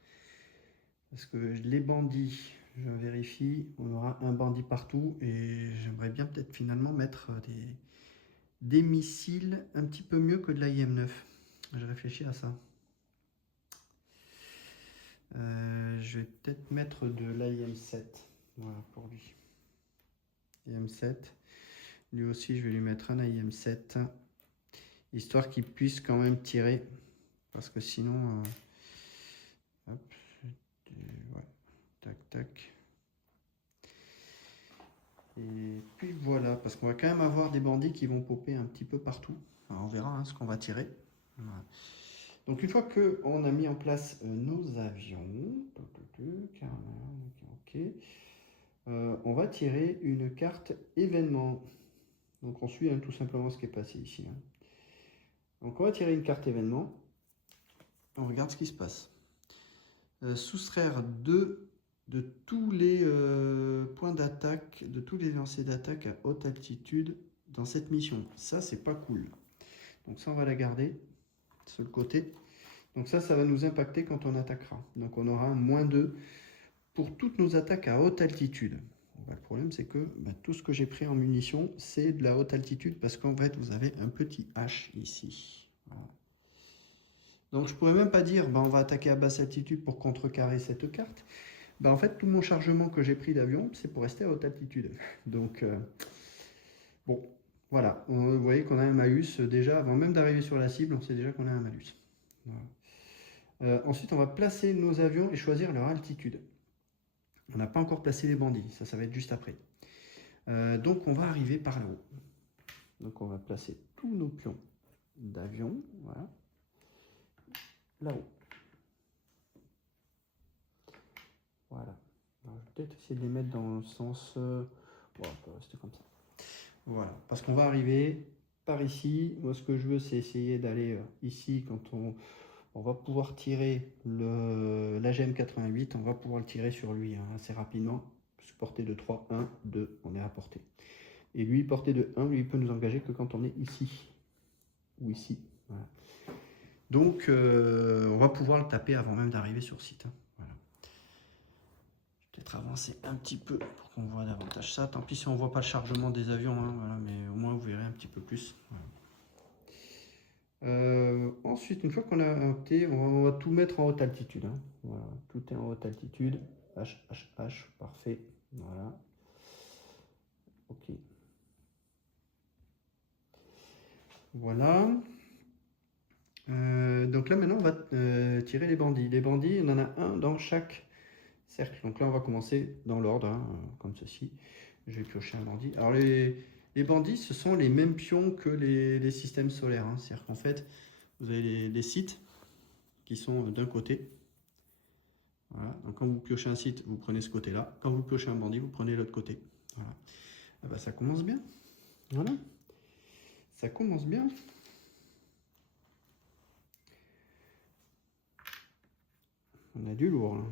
Parce que les bandits, je vérifie, on aura un bandit partout. Et j'aimerais bien peut-être finalement mettre des missiles un petit peu mieux que de l'AIM-9. Je réfléchis à ça. Je vais peut-être mettre de l'AIM-7. Voilà pour lui. AIM-7. Lui aussi, je vais lui mettre un AIM-7. Histoire qu'il puisse quand même tirer. Parce que sinon... hop. Ouais. Tac, tac. Et puis voilà, parce qu'on va quand même avoir des bandits qui vont popper un petit peu partout. Alors, on verra hein, ce qu'on va tirer. Voilà. Donc une fois qu'on a mis en place nos avions, ok, on va tirer une carte événement. Donc on suit hein, tout simplement ce qui est passé ici. Hein. Donc on va tirer une carte événement. On regarde ce qui se passe. Soustraire 2 de tous les points d'attaque, de tous les lancers d'attaque à haute altitude dans cette mission. Ça, c'est pas cool. Donc ça, on va la garder sur le côté. Donc ça va nous impacter quand on attaquera. Donc on aura un -2 pour toutes nos attaques à haute altitude. Le problème, c'est que tout ce que j'ai pris en munitions, c'est de la haute altitude parce qu'en fait, vous avez un petit H ici. Voilà. Donc je pourrais même pas dire, on va attaquer à basse altitude pour contrecarrer cette carte. En fait, tout mon chargement que j'ai pris d'avion, c'est pour rester à haute altitude. Donc, bon, voilà. Vous voyez qu'on a un malus déjà, avant même d'arriver sur la cible, on sait déjà qu'on a un malus. Voilà. Ensuite, on va placer nos avions et choisir leur altitude. On n'a pas encore placé les bandits, ça va être juste après. Donc, on va arriver par là-haut. Donc, on va placer tous nos pions d'avion, voilà, là-haut. Voilà. Alors, je vais peut-être essayer de les mettre dans le sens... bon, on peut rester comme ça. Voilà, parce qu'on va arriver par ici. Moi, ce que je veux, c'est essayer d'aller ici. Quand on va pouvoir tirer l'AGM 88, on va pouvoir le tirer sur lui hein, assez rapidement. Portée de 3, 1, 2, on est à portée. Et lui, portée de 1, lui, il peut nous engager que quand on est ici. Ou ici. Voilà. Donc, on va pouvoir le taper avant même d'arriver sur site. Hein. Voilà. Je vais peut-être avancer un petit peu pour qu'on voit davantage ça. Tant pis si on ne voit pas le chargement des avions, hein, voilà, mais au moins vous verrez un petit peu plus. Voilà. Ensuite, une fois qu'on a opté, on va tout mettre en haute altitude. Hein. Voilà, tout est en haute altitude. H, H, H, parfait. Voilà. Ok. Voilà. Donc là, maintenant, on va tirer les bandits. Les bandits, on en a un dans chaque cercle. Donc là, on va commencer dans l'ordre, hein, comme ceci. Je vais piocher un bandit. Alors, les bandits, ce sont les mêmes pions que les systèmes solaires. Hein. C'est-à-dire qu'en fait, vous avez les sites qui sont d'un côté. Voilà. Donc quand vous piochez un site, vous prenez ce côté-là. Quand vous piochez un bandit, vous prenez l'autre côté. Voilà. Ah bah, ça commence bien. Voilà. Ça commence bien. On a du lourd. Là.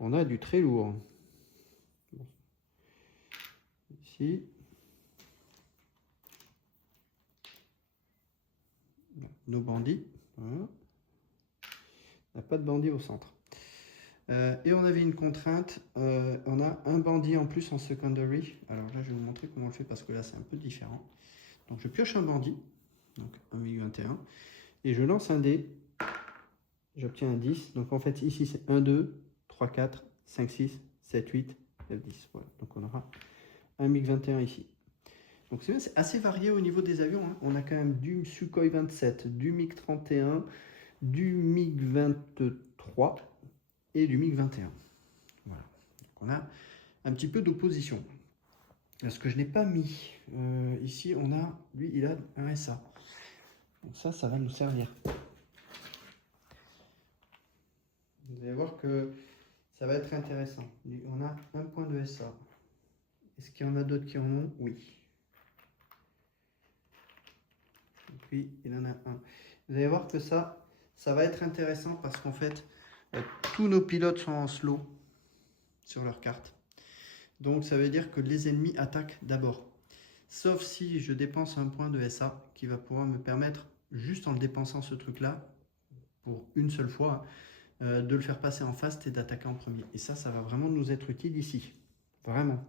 On a du très lourd. Ici. Nos bandits. Voilà. On n'a pas de bandit au centre. Et on avait une contrainte, on a un bandit en plus en secondary. Alors là, je vais vous montrer comment on le fait parce que là, c'est un peu différent. Donc je pioche un bandit, donc un MiG-21, et je lance un dé. J'obtiens un 10. Donc en fait, ici, c'est 1, 2, 3, 4, 5, 6, 7, 8, 9, 10. Voilà. Donc on aura un MiG-21 ici. Donc c'est assez varié au niveau des avions. Hein. On a quand même du Sukhoi 27, du MiG-31, du MiG-23 et du MiG-21. Voilà. Donc on a un petit peu d'opposition. Ce que je n'ai pas mis, ici, on a, lui, il a un SA. Donc ça va nous servir. Vous allez voir que ça va être intéressant. On a un point de SA. Est-ce qu'il y en a d'autres qui en ont? Oui. Donc lui, il en a un. Vous allez voir que ça va être intéressant parce qu'en fait, tous nos pilotes sont en slow sur leur carte. Donc ça veut dire que les ennemis attaquent d'abord. Sauf si je dépense un point de SA qui va pouvoir me permettre, juste en le dépensant ce truc-là, pour une seule fois, de le faire passer en fast et d'attaquer en premier. Et ça va vraiment nous être utile ici. Vraiment.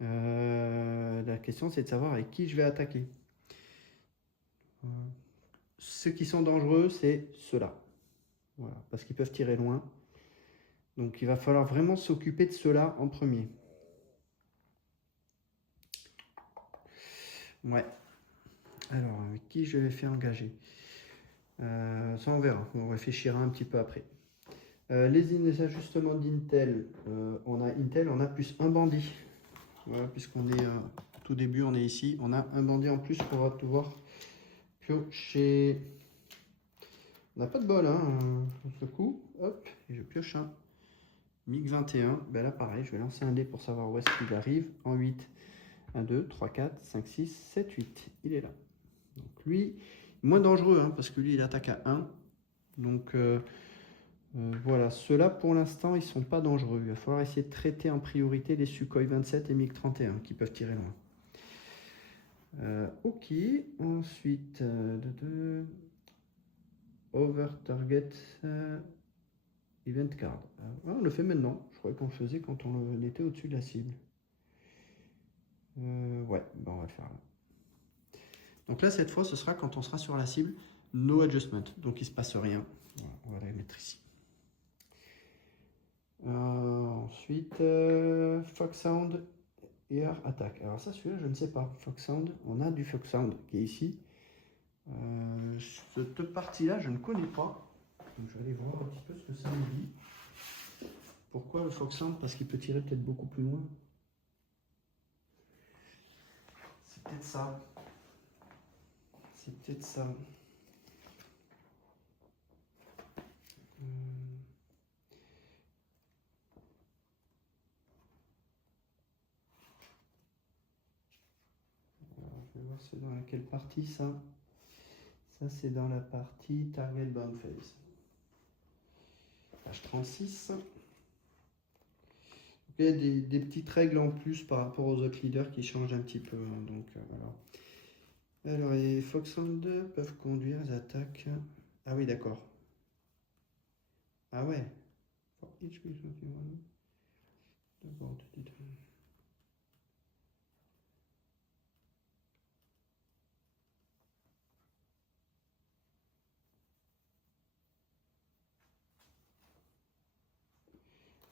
La question, c'est de savoir avec qui je vais attaquer. Ceux qui sont dangereux, c'est ceux-là. Voilà, parce qu'ils peuvent tirer loin. Donc il va falloir vraiment s'occuper de ceux-là en premier. Ouais. Alors, avec qui je vais faire engager? Ça, on verra. On réfléchira un petit peu après. Les ajustements d'Intel. On a Intel, on a plus un bandit. Voilà, puisqu'on est au tout début, on est ici. On a un bandit en plus pour pouvoir piocher. On n'a pas de bol, hein, ce coup. Hop, et je pioche un MiG 21. Ben là, pareil, je vais lancer un dé pour savoir où est-ce qu'il arrive. En 8, 1, 2, 3, 4, 5, 6, 7, 8. Il est là. Donc lui, moins dangereux, hein, parce que lui, il attaque à 1. Donc voilà, ceux-là, pour l'instant, ils ne sont pas dangereux. Il va falloir essayer de traiter en priorité les Sukhoi 27 et MiG 31 qui peuvent tirer loin. Ok, ensuite, over target event card. On le fait maintenant. Je croyais qu'on le faisait quand on était au-dessus de la cible. Ouais, ben on va le faire là. Donc là, cette fois, ce sera quand on sera sur la cible, no adjustment. Donc il ne se passe rien. Voilà, on va la mettre ici. Ensuite, Foxhound Air Attack. Alors ça, celui-là, je ne sais pas. Foxhound, on a du Foxhound qui est ici. Cette partie-là, je ne connais pas. Donc, je vais aller voir un petit peu ce que ça me dit. Pourquoi le Foxhound? Parce qu'il peut tirer peut-être beaucoup plus loin. C'est peut-être ça. C'est peut-être ça. Je vais voir c'est dans quelle partie ça. Ça c'est dans la partie Target Bound Phase. Page 36. Il y a des petites règles en plus par rapport aux autres leaders qui changent un petit peu. Hein, donc alors les Foxhound peuvent conduire les attaques. Ah oui, d'accord. Ah ouais. For each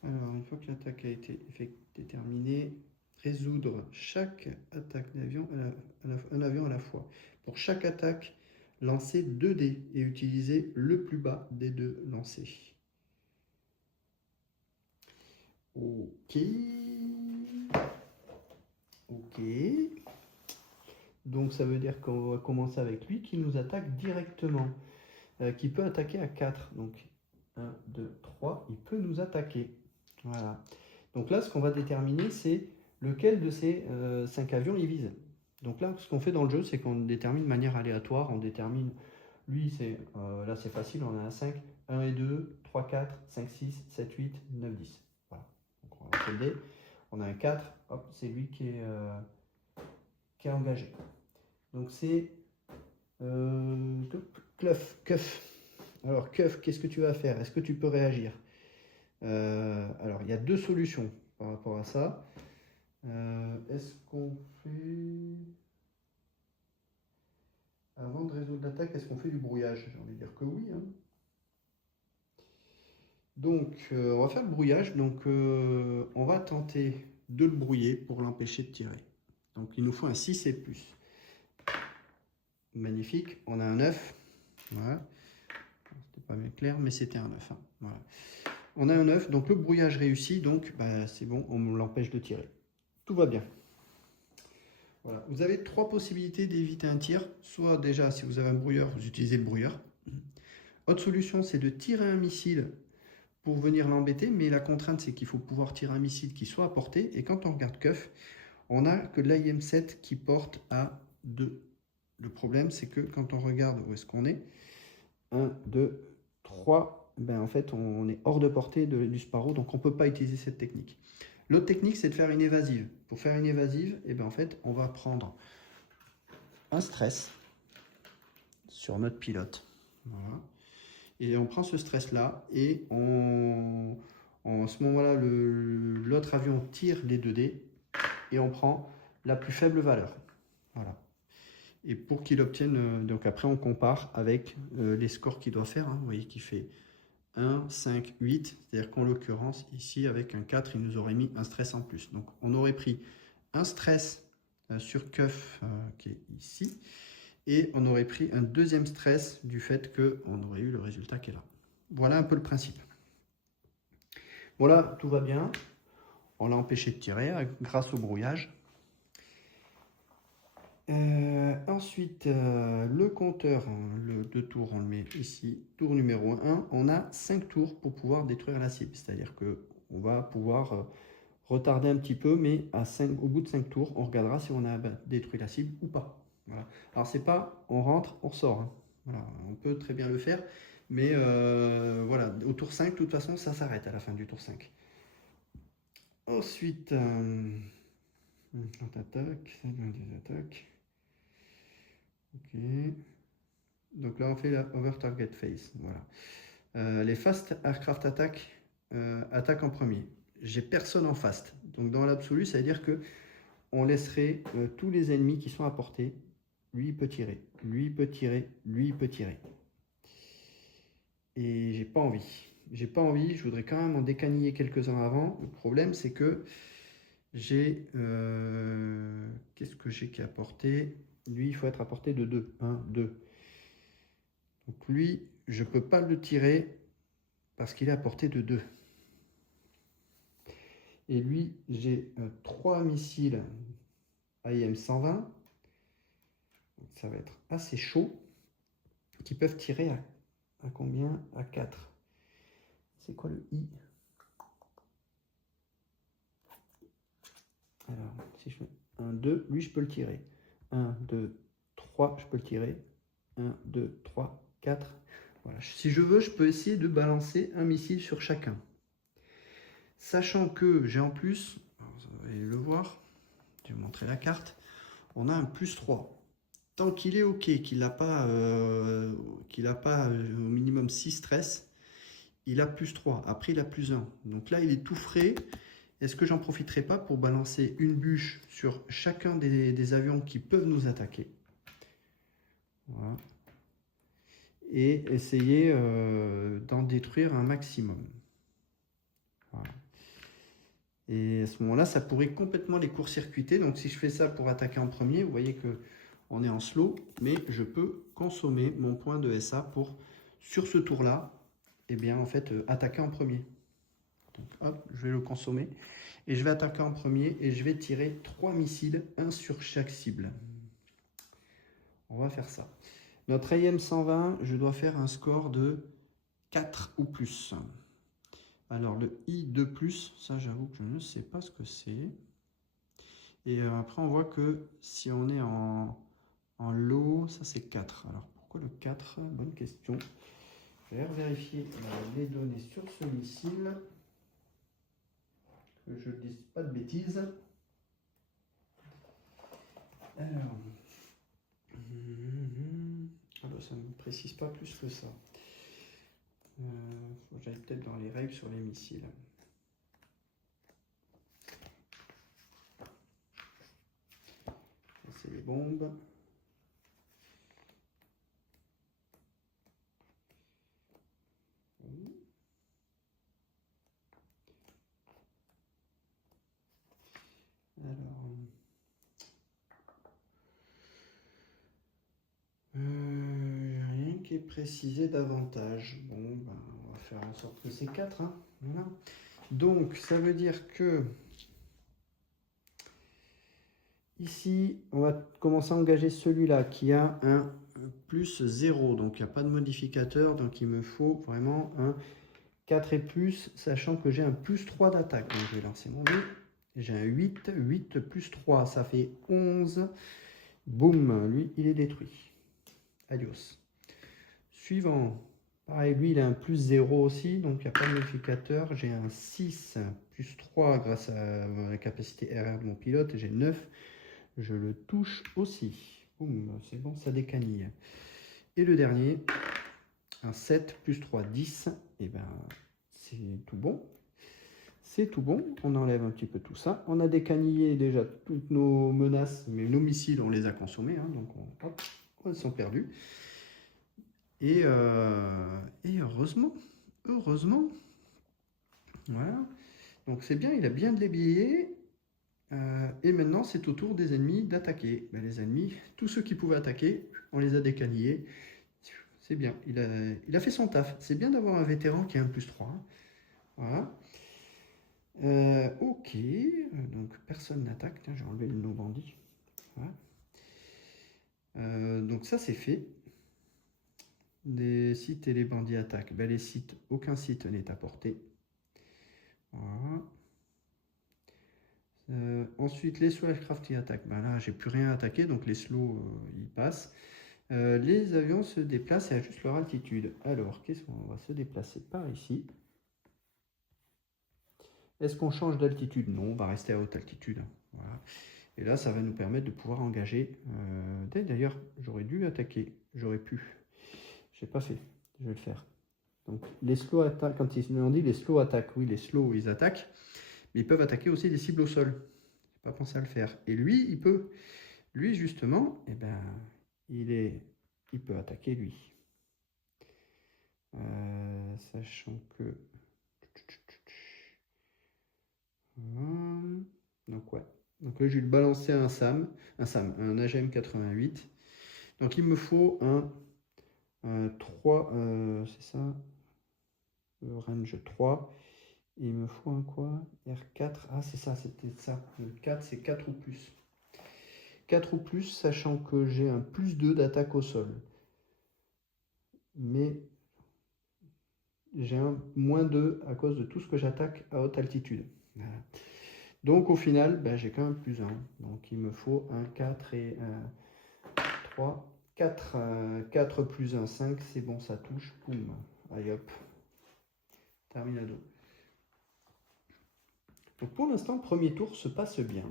alors, une fois que l'attaque a été déterminée, résoudre chaque attaque d'avion un avion à la fois. Pour chaque attaque, lancer 2 dés et utiliser le plus bas des 2 lancés. Ok. Ok. Donc ça veut dire qu'on va commencer avec lui qui nous attaque directement. Qui peut attaquer à 4. Donc 1, 2, 3, il peut nous attaquer. Voilà. Donc là, ce qu'on va déterminer, c'est lequel de ces 5 avions il vise. Donc là, ce qu'on fait dans le jeu, c'est qu'on détermine de manière aléatoire. On détermine, lui, là c'est facile, on a un 5, 1 et 2, 3, 4, 5, 6, 7, 8, 9, 10. Voilà. Donc on va faire le dé. On a un 4, hop, c'est lui qui est engagé. Donc c'est Cuff. Alors Cuff, qu'est-ce que tu vas faire? Est-ce que tu peux réagir? Alors il y a 2 solutions par rapport à ça. Est-ce qu'on fait... Avant de résoudre l'attaque, est-ce qu'on fait du brouillage? J'ai envie de dire que oui. Hein. Donc on va faire le brouillage. Donc on va tenter de le brouiller pour l'empêcher de tirer. Donc il nous faut un 6 et plus. Magnifique. On a un 9. Voilà. C'était pas bien clair, mais c'était un 9. Hein. Voilà. On a un 9, donc le brouillage réussit, donc bah, c'est bon, on l'empêche de tirer. Tout va bien. Voilà. Vous avez 3 possibilités d'éviter un tir. Soit déjà, si vous avez un brouilleur, vous utilisez le brouilleur. Autre solution, c'est de tirer un missile pour venir l'embêter, mais la contrainte, c'est qu'il faut pouvoir tirer un missile qui soit à portée. Et quand on regarde Cuff, on n'a que l'IM-7 qui porte à 2. Le problème, c'est que quand on regarde où est-ce qu'on est, 1, 2, 3, ben en fait, on est hors de portée du Sparrow, donc on ne peut pas utiliser cette technique. L'autre technique, c'est de faire une évasive. Pour faire une évasive, et ben en fait, on va prendre un stress sur notre pilote. Voilà. Et on prend ce stress-là, et en ce moment-là, l'autre avion tire les 2 dés, et on prend la plus faible valeur. Voilà. Et pour qu'il obtienne, donc après on compare avec les scores qu'il doit faire. Hein, vous voyez qu'il fait 1, 5, 8. C'est-à-dire qu'en l'occurrence, ici, avec un 4, il nous aurait mis un stress en plus. Donc on aurait pris un stress sur Cuff qui est ici. Et on aurait pris un deuxième stress du fait qu'on aurait eu le résultat qui est là. Voilà un peu le principe. Voilà, tout va bien. on l'a empêché de tirer grâce au brouillage. Ensuite, le compteur de tours, on le met ici. Tour numéro 1, on a 5 tours pour pouvoir détruire la cible. C'est-à-dire qu'on va pouvoir retarder un petit peu, mais au bout de 5 tours, on regardera si on a détruit la cible ou pas. Voilà. Alors, c'est pas on rentre, on sort. Hein. Voilà. On peut très bien le faire, mais voilà, au tour 5, de toute façon, ça s'arrête à la fin du tour 5. Ensuite, on attaque, des attaques. Ok. Donc là, on fait la over target phase. Voilà. Les fast aircraft attack attaquent en premier. J'ai personne en fast. Donc dans l'absolu, ça veut dire que on laisserait tous les ennemis qui sont à portée. Lui, il peut tirer. Lui, il peut tirer. Lui, il peut tirer. Et j'ai pas envie. J'ai pas envie. Je voudrais quand même en décaniller quelques-uns avant. Le problème, c'est que j'ai... qu'est-ce que j'ai qui est à portée? Lui, il faut être à portée de 2. 1, 2. Donc lui, je ne peux pas le tirer parce qu'il est à portée de 2. Et lui, j'ai 3 missiles AIM-120. Ça va être assez chaud. Qui peuvent tirer à combien? À 4. C'est quoi le I? Alors, si je fais 1, 2, lui, je peux le tirer. 1, 2, 3, je peux le tirer. 1, 2, 3, 4. Voilà. Si je veux, je peux essayer de balancer un missile sur chacun. Sachant que j'ai en plus, vous allez le voir, je vais vous montrer la carte, on a un plus 3. Tant qu'il est OK, qu'il n'a pas, au minimum 6 stress, il a plus 3. Après, il a plus 1. Donc là, il est tout frais. Est-ce que j'en profiterai pas pour balancer une bûche sur chacun des avions qui peuvent nous attaquer? Voilà. Et essayer d'en détruire un maximum. Voilà. Et à ce moment-là, ça pourrait complètement les court-circuiter. Donc si je fais ça pour attaquer en premier, vous voyez que on est en slow, mais je peux consommer mon point de SA pour, sur ce tour-là, eh bien, en fait, attaquer en premier. Donc hop, je vais le consommer. Et je vais attaquer en premier et je vais tirer 3 missiles, un sur chaque cible. On va faire ça. Notre AIM-120, je dois faire un score de 4 ou plus. Alors le I2+, ça j'avoue que je ne sais pas ce que c'est. Et après on voit que si on est en low, ça c'est 4. Alors pourquoi le 4? Bonne question. Je vais vérifier les données sur ce missile. Que je ne dise pas de bêtises. Alors, ça ne me précise pas plus que ça. Faut que j'aille peut-être dans les règles sur les missiles. Ça, c'est les bombes. Alors, rien qui est précisé davantage. Bon, ben, on va faire en sorte que c'est 4. Hein. Voilà. Donc, ça veut dire que ici, on va commencer à engager celui-là qui a un plus 0. Donc, il n'y a pas de modificateur. Donc, il me faut vraiment un 4 et plus, sachant que j'ai un plus 3 d'attaque. Donc, je vais lancer mon dé. J'ai un 8. 8 plus 3, ça fait 11. Boum, lui, il est détruit. Adios. Suivant. Pareil, lui, il a un plus 0 aussi, donc il n'y a pas de modificateur. J'ai un 6 plus 3 grâce à la capacité RR de mon pilote. J'ai 9. Je le touche aussi. Boum, c'est bon, ça décanille. Et le dernier, un 7 plus 3, 10. Et ben, c'est tout bon. C'est tout bon. On enlève un petit peu tout ça. On a décanillé déjà toutes nos menaces, mais nos missiles, on les a consommés. Hein, donc, hop, ils sont perdus. Et heureusement, voilà. Donc c'est bien, il a bien déblayé. Et maintenant, c'est au tour des ennemis d'attaquer. Ben, les ennemis, tous ceux qui pouvaient attaquer, on les a décanillés. C'est bien, il a fait son taf. C'est bien d'avoir un vétéran qui a un plus 3. Hein. Voilà. Ok, donc personne n'attaque. Tiens, j'ai enlevé le no bandit. Voilà. Donc ça c'est fait. Les sites et les bandits attaquent. Ben, les sites, aucun site n'est à portée. Voilà. Ensuite, les slow aircraft y attaquent. Ben là, j'ai plus rien à attaquer, donc les slow ils passent. Les avions se déplacent et ajustent leur altitude. Alors, qu'est-ce qu'on va se déplacer par ici? Est-ce qu'on change d'altitude? Non, on va rester à haute altitude. Voilà. Et là, ça va nous permettre de pouvoir engager. D'ailleurs, j'aurais dû attaquer. J'aurais pu. Je n'ai pas fait. Je vais le faire. Donc, les slow attaquent. Quand ils nous ont dit les slow attaquent, oui, les slow, ils attaquent. Mais ils peuvent attaquer aussi des cibles au sol. Je n'ai pas pensé à le faire. Et lui, il peut. Lui, justement, eh ben, il peut attaquer lui. Sachant que... Donc ouais. Donc là, je vais lui balancer un SAM, un AGM 88. Donc il me faut un 3, c'est ça, range 3. Et il me faut un quoi? R4, ah c'est ça, c'était ça. Le 4, c'est 4 ou plus. 4 ou plus, sachant que j'ai un plus 2 d'attaque au sol. Mais j'ai un moins 2 à cause de tout ce que j'attaque à haute altitude. Voilà. Donc au final, ben, j'ai quand même plus 1. Donc il me faut un 4 et un 3. 4 plus 1, 5, c'est bon, ça touche. Boum. Allez hop. Terminado. Donc pour l'instant, le premier tour se passe bien.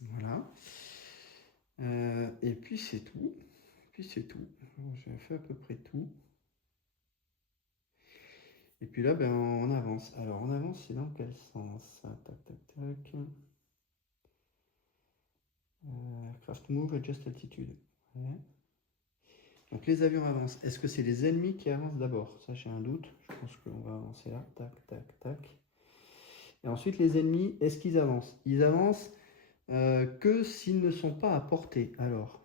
Voilà. Et puis c'est tout. J'ai fait à peu près tout. Et puis là, ben, on avance. Alors on avance, c'est dans quel sens? Tac, tac, tac. Craft move, adjust altitude. Ouais. Donc les avions avancent. Est-ce que c'est les ennemis qui avancent d'abord? Ça, j'ai un doute. Je pense qu'on va avancer là. Tac, tac, tac. Et ensuite, les ennemis, est-ce qu'ils avancent? Ils avancent que s'ils ne sont pas à portée. Alors,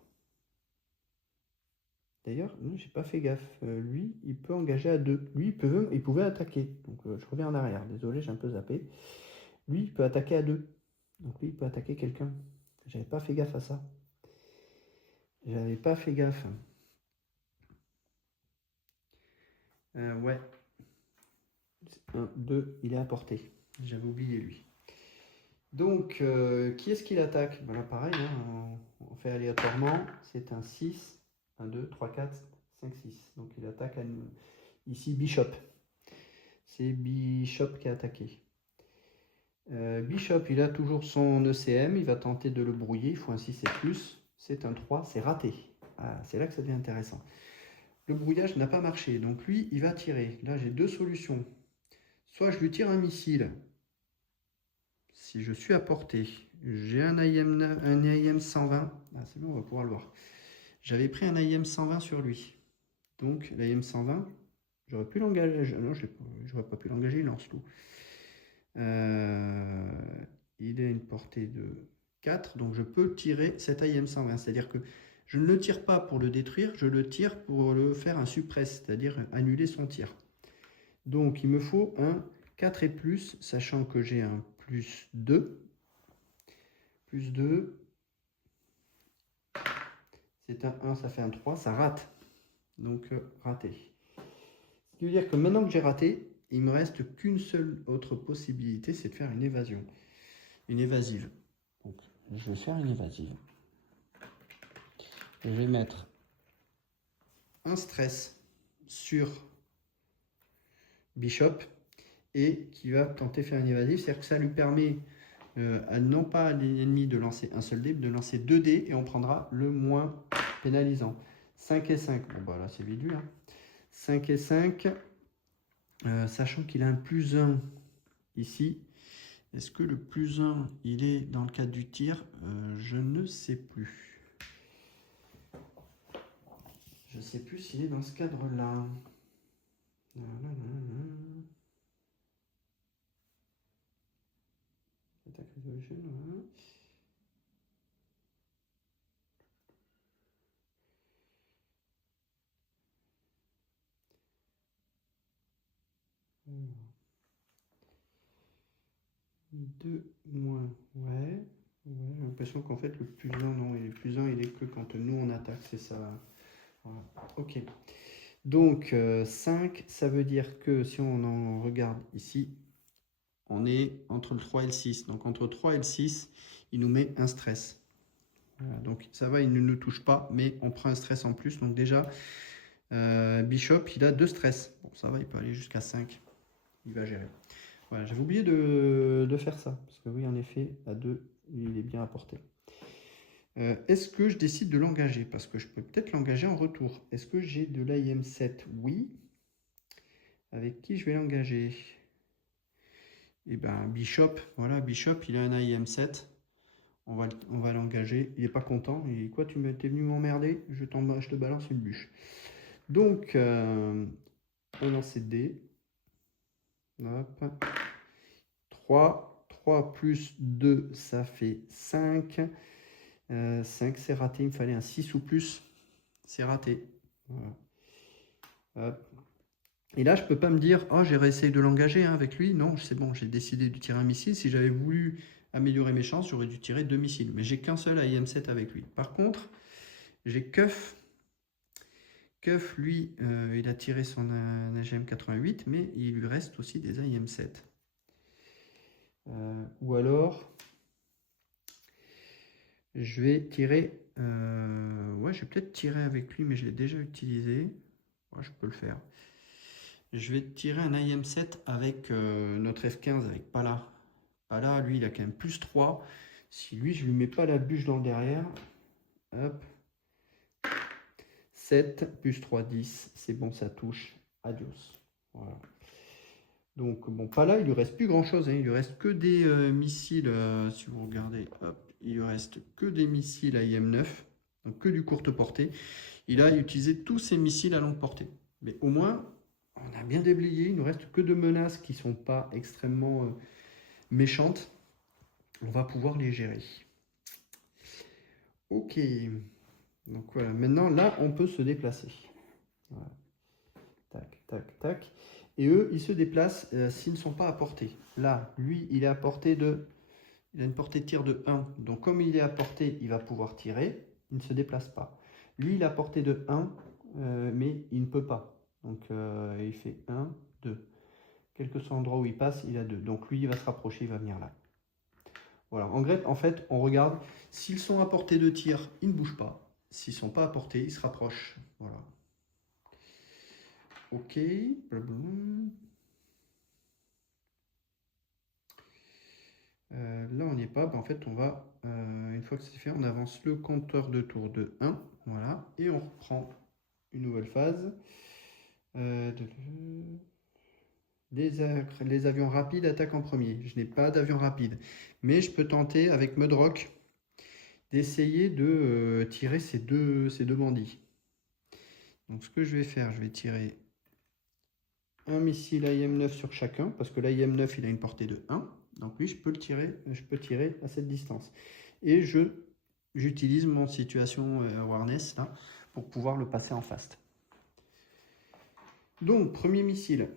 d'ailleurs, j'ai pas fait gaffe. Lui, il peut engager à 2. Lui, il pouvait attaquer. Donc, je reviens en arrière. Désolé, j'ai un peu zappé. Lui, il peut attaquer à 2. Donc, lui, il peut attaquer quelqu'un. J'avais pas fait gaffe à ça. J'avais pas fait gaffe. Ouais. 1, 2, il est à portée. J'avais oublié lui. Donc, qui est-ce qu'il attaque? Voilà, pareil, hein, on fait aléatoirement. C'est un 6, 1, 2, 3, 4, 5, 6. Donc, il attaque ici Bishop. C'est Bishop qui a attaqué. Bishop, il a toujours son ECM. Il va tenter de le brouiller. Il faut un 6 et plus. C'est un 3, c'est raté. Ah, c'est là que ça devient intéressant. Le brouillage n'a pas marché. Donc, lui, il va tirer. Là, j'ai deux solutions. Soit je lui tire un missile. Si je suis à portée, j'ai un AIM 120. Ah, c'est bon, on va pouvoir le voir. J'avais pris un AIM 120 sur lui. Donc, l'AIM 120, j'aurais pu l'engager. Non, j'aurais pas pu l'engager, il lance tout. Il a une portée de 4, donc je peux tirer cet AIM 120. C'est-à-dire que je ne le tire pas pour le détruire, je le tire pour le faire un suppress, c'est-à-dire annuler son tir. Donc, il me faut un 4 et plus, sachant que j'ai un plus 2. Plus 2. C'est un 1, ça fait un 3, ça rate. Donc, raté. Ce qui veut dire que maintenant que j'ai raté, il ne me reste qu'une seule autre possibilité, c'est de faire une évasion. Une évasive. Donc, je vais faire une évasive. Je vais mettre un stress sur Bishop et qui va tenter de faire une évasive. C'est-à-dire que ça lui permet à non pas à l'ennemi de lancer un seul dé, mais de lancer 2 dés et on prendra le moins pénalisant. 5 et 5. Bon, bah là, c'est vite vu. Hein. 5 et 5. Sachant qu'il a un plus 1 ici. Est-ce que le plus 1, il est dans le cadre du tir? Je ne sais plus. Je ne sais plus s'il est dans ce cadre-là. Attack resolution, voilà. 2 moins, ouais. Ouais, j'ai l'impression qu'en fait le plus 1, non, et le plus 1 il est que quand nous on attaque, c'est ça. Voilà. Ok. Donc 5, ça veut dire que si on en regarde ici, on est entre le 3 et le 6. Donc entre 3 et le 6, il nous met un stress. Voilà, donc ça va, il ne nous touche pas, mais on prend un stress en plus. Donc déjà, Bishop, il a 2 stress. Bon, ça va, il peut aller jusqu'à 5. Il va gérer. Voilà, j'avais oublié de faire ça. Parce que oui, en effet, à 2, il est bien apporté. Est-ce que je décide de l'engager? Parce que je peux peut-être l'engager en retour. Est-ce que j'ai de l'IM7? Oui. Avec qui je vais l'engager? Eh ben, Bishop. Voilà, Bishop, il a un IM7. On va l'engager. Il n'est pas content. Et quoi, t'es venu m'emmerder? Je te balance une bûche. Donc, on lance D. Hop. 3. 3 plus 2, ça fait 5. 5, c'est raté. Il me fallait un 6 ou plus. C'est raté. Voilà. Hop. Et là, je peux pas me dire, oh, j'ai réessayé de l'engager avec lui. Non, c'est bon, j'ai décidé de tirer un missile. Si j'avais voulu améliorer mes chances, j'aurais dû tirer 2 missiles. Mais j'ai qu'un seul IM7 avec lui. Par contre, j'ai Keuf. Keuf, lui, il a tiré son AGM 88, mais il lui reste aussi des IM7. Ou alors, je vais tirer... ouais, je vais peut-être tirer avec lui, mais je l'ai déjà utilisé. Ouais, je peux le faire. Je vais tirer un IM7 avec notre F15, avec Pala. Pala, lui, il a quand même plus 3. Si lui, je lui mets pas la bûche dans le derrière, hop, 7 plus 3, 10. C'est bon, ça touche. Adios. Voilà. Donc, bon, Pala, il lui reste plus grand-chose. Hein. Il lui reste que des missiles, si vous regardez, hop, il lui reste que des missiles IM9, donc que du courte portée. Il a utilisé tous ses missiles à longue portée. Mais au moins, on a bien déblayé. Il ne nous reste que deux menaces qui ne sont pas extrêmement méchantes. On va pouvoir les gérer. Ok. Donc voilà. Maintenant, là, on peut se déplacer. Voilà. Tac, tac, tac. Et eux, ils se déplacent s'ils ne sont pas à portée. Là, lui, il est à portée de... Il a une portée de tir de 1. Donc comme il est à portée, il va pouvoir tirer. Il ne se déplace pas. Lui, il est à portée de 1, mais il ne peut pas. Donc il fait 1, 2. Quel que soit l'endroit où il passe, il a 2. Donc lui, il va se rapprocher, il va venir là. Voilà. En fait, on regarde. S'ils sont à portée de tir, ils ne bougent pas. S'ils ne sont pas à portée, ils se rapprochent. Voilà. Ok. Là, on n'y est pas. Ben, en fait, on va, une fois que c'est fait, on avance le compteur de tour de 1. Voilà. Et on reprend une nouvelle phase. Les avions rapides attaquent en premier. Je n'ai pas d'avion rapide. Mais je peux tenter, avec Mudrock, d'essayer de tirer ces deux bandits. Donc, ce que je vais faire, je vais tirer un missile IM9 sur chacun, parce que l'IM9, il a une portée de 1. Donc oui, je peux tirer à cette distance. Et j'utilise mon situation awareness là, pour pouvoir le passer en fast. Donc, premier missile.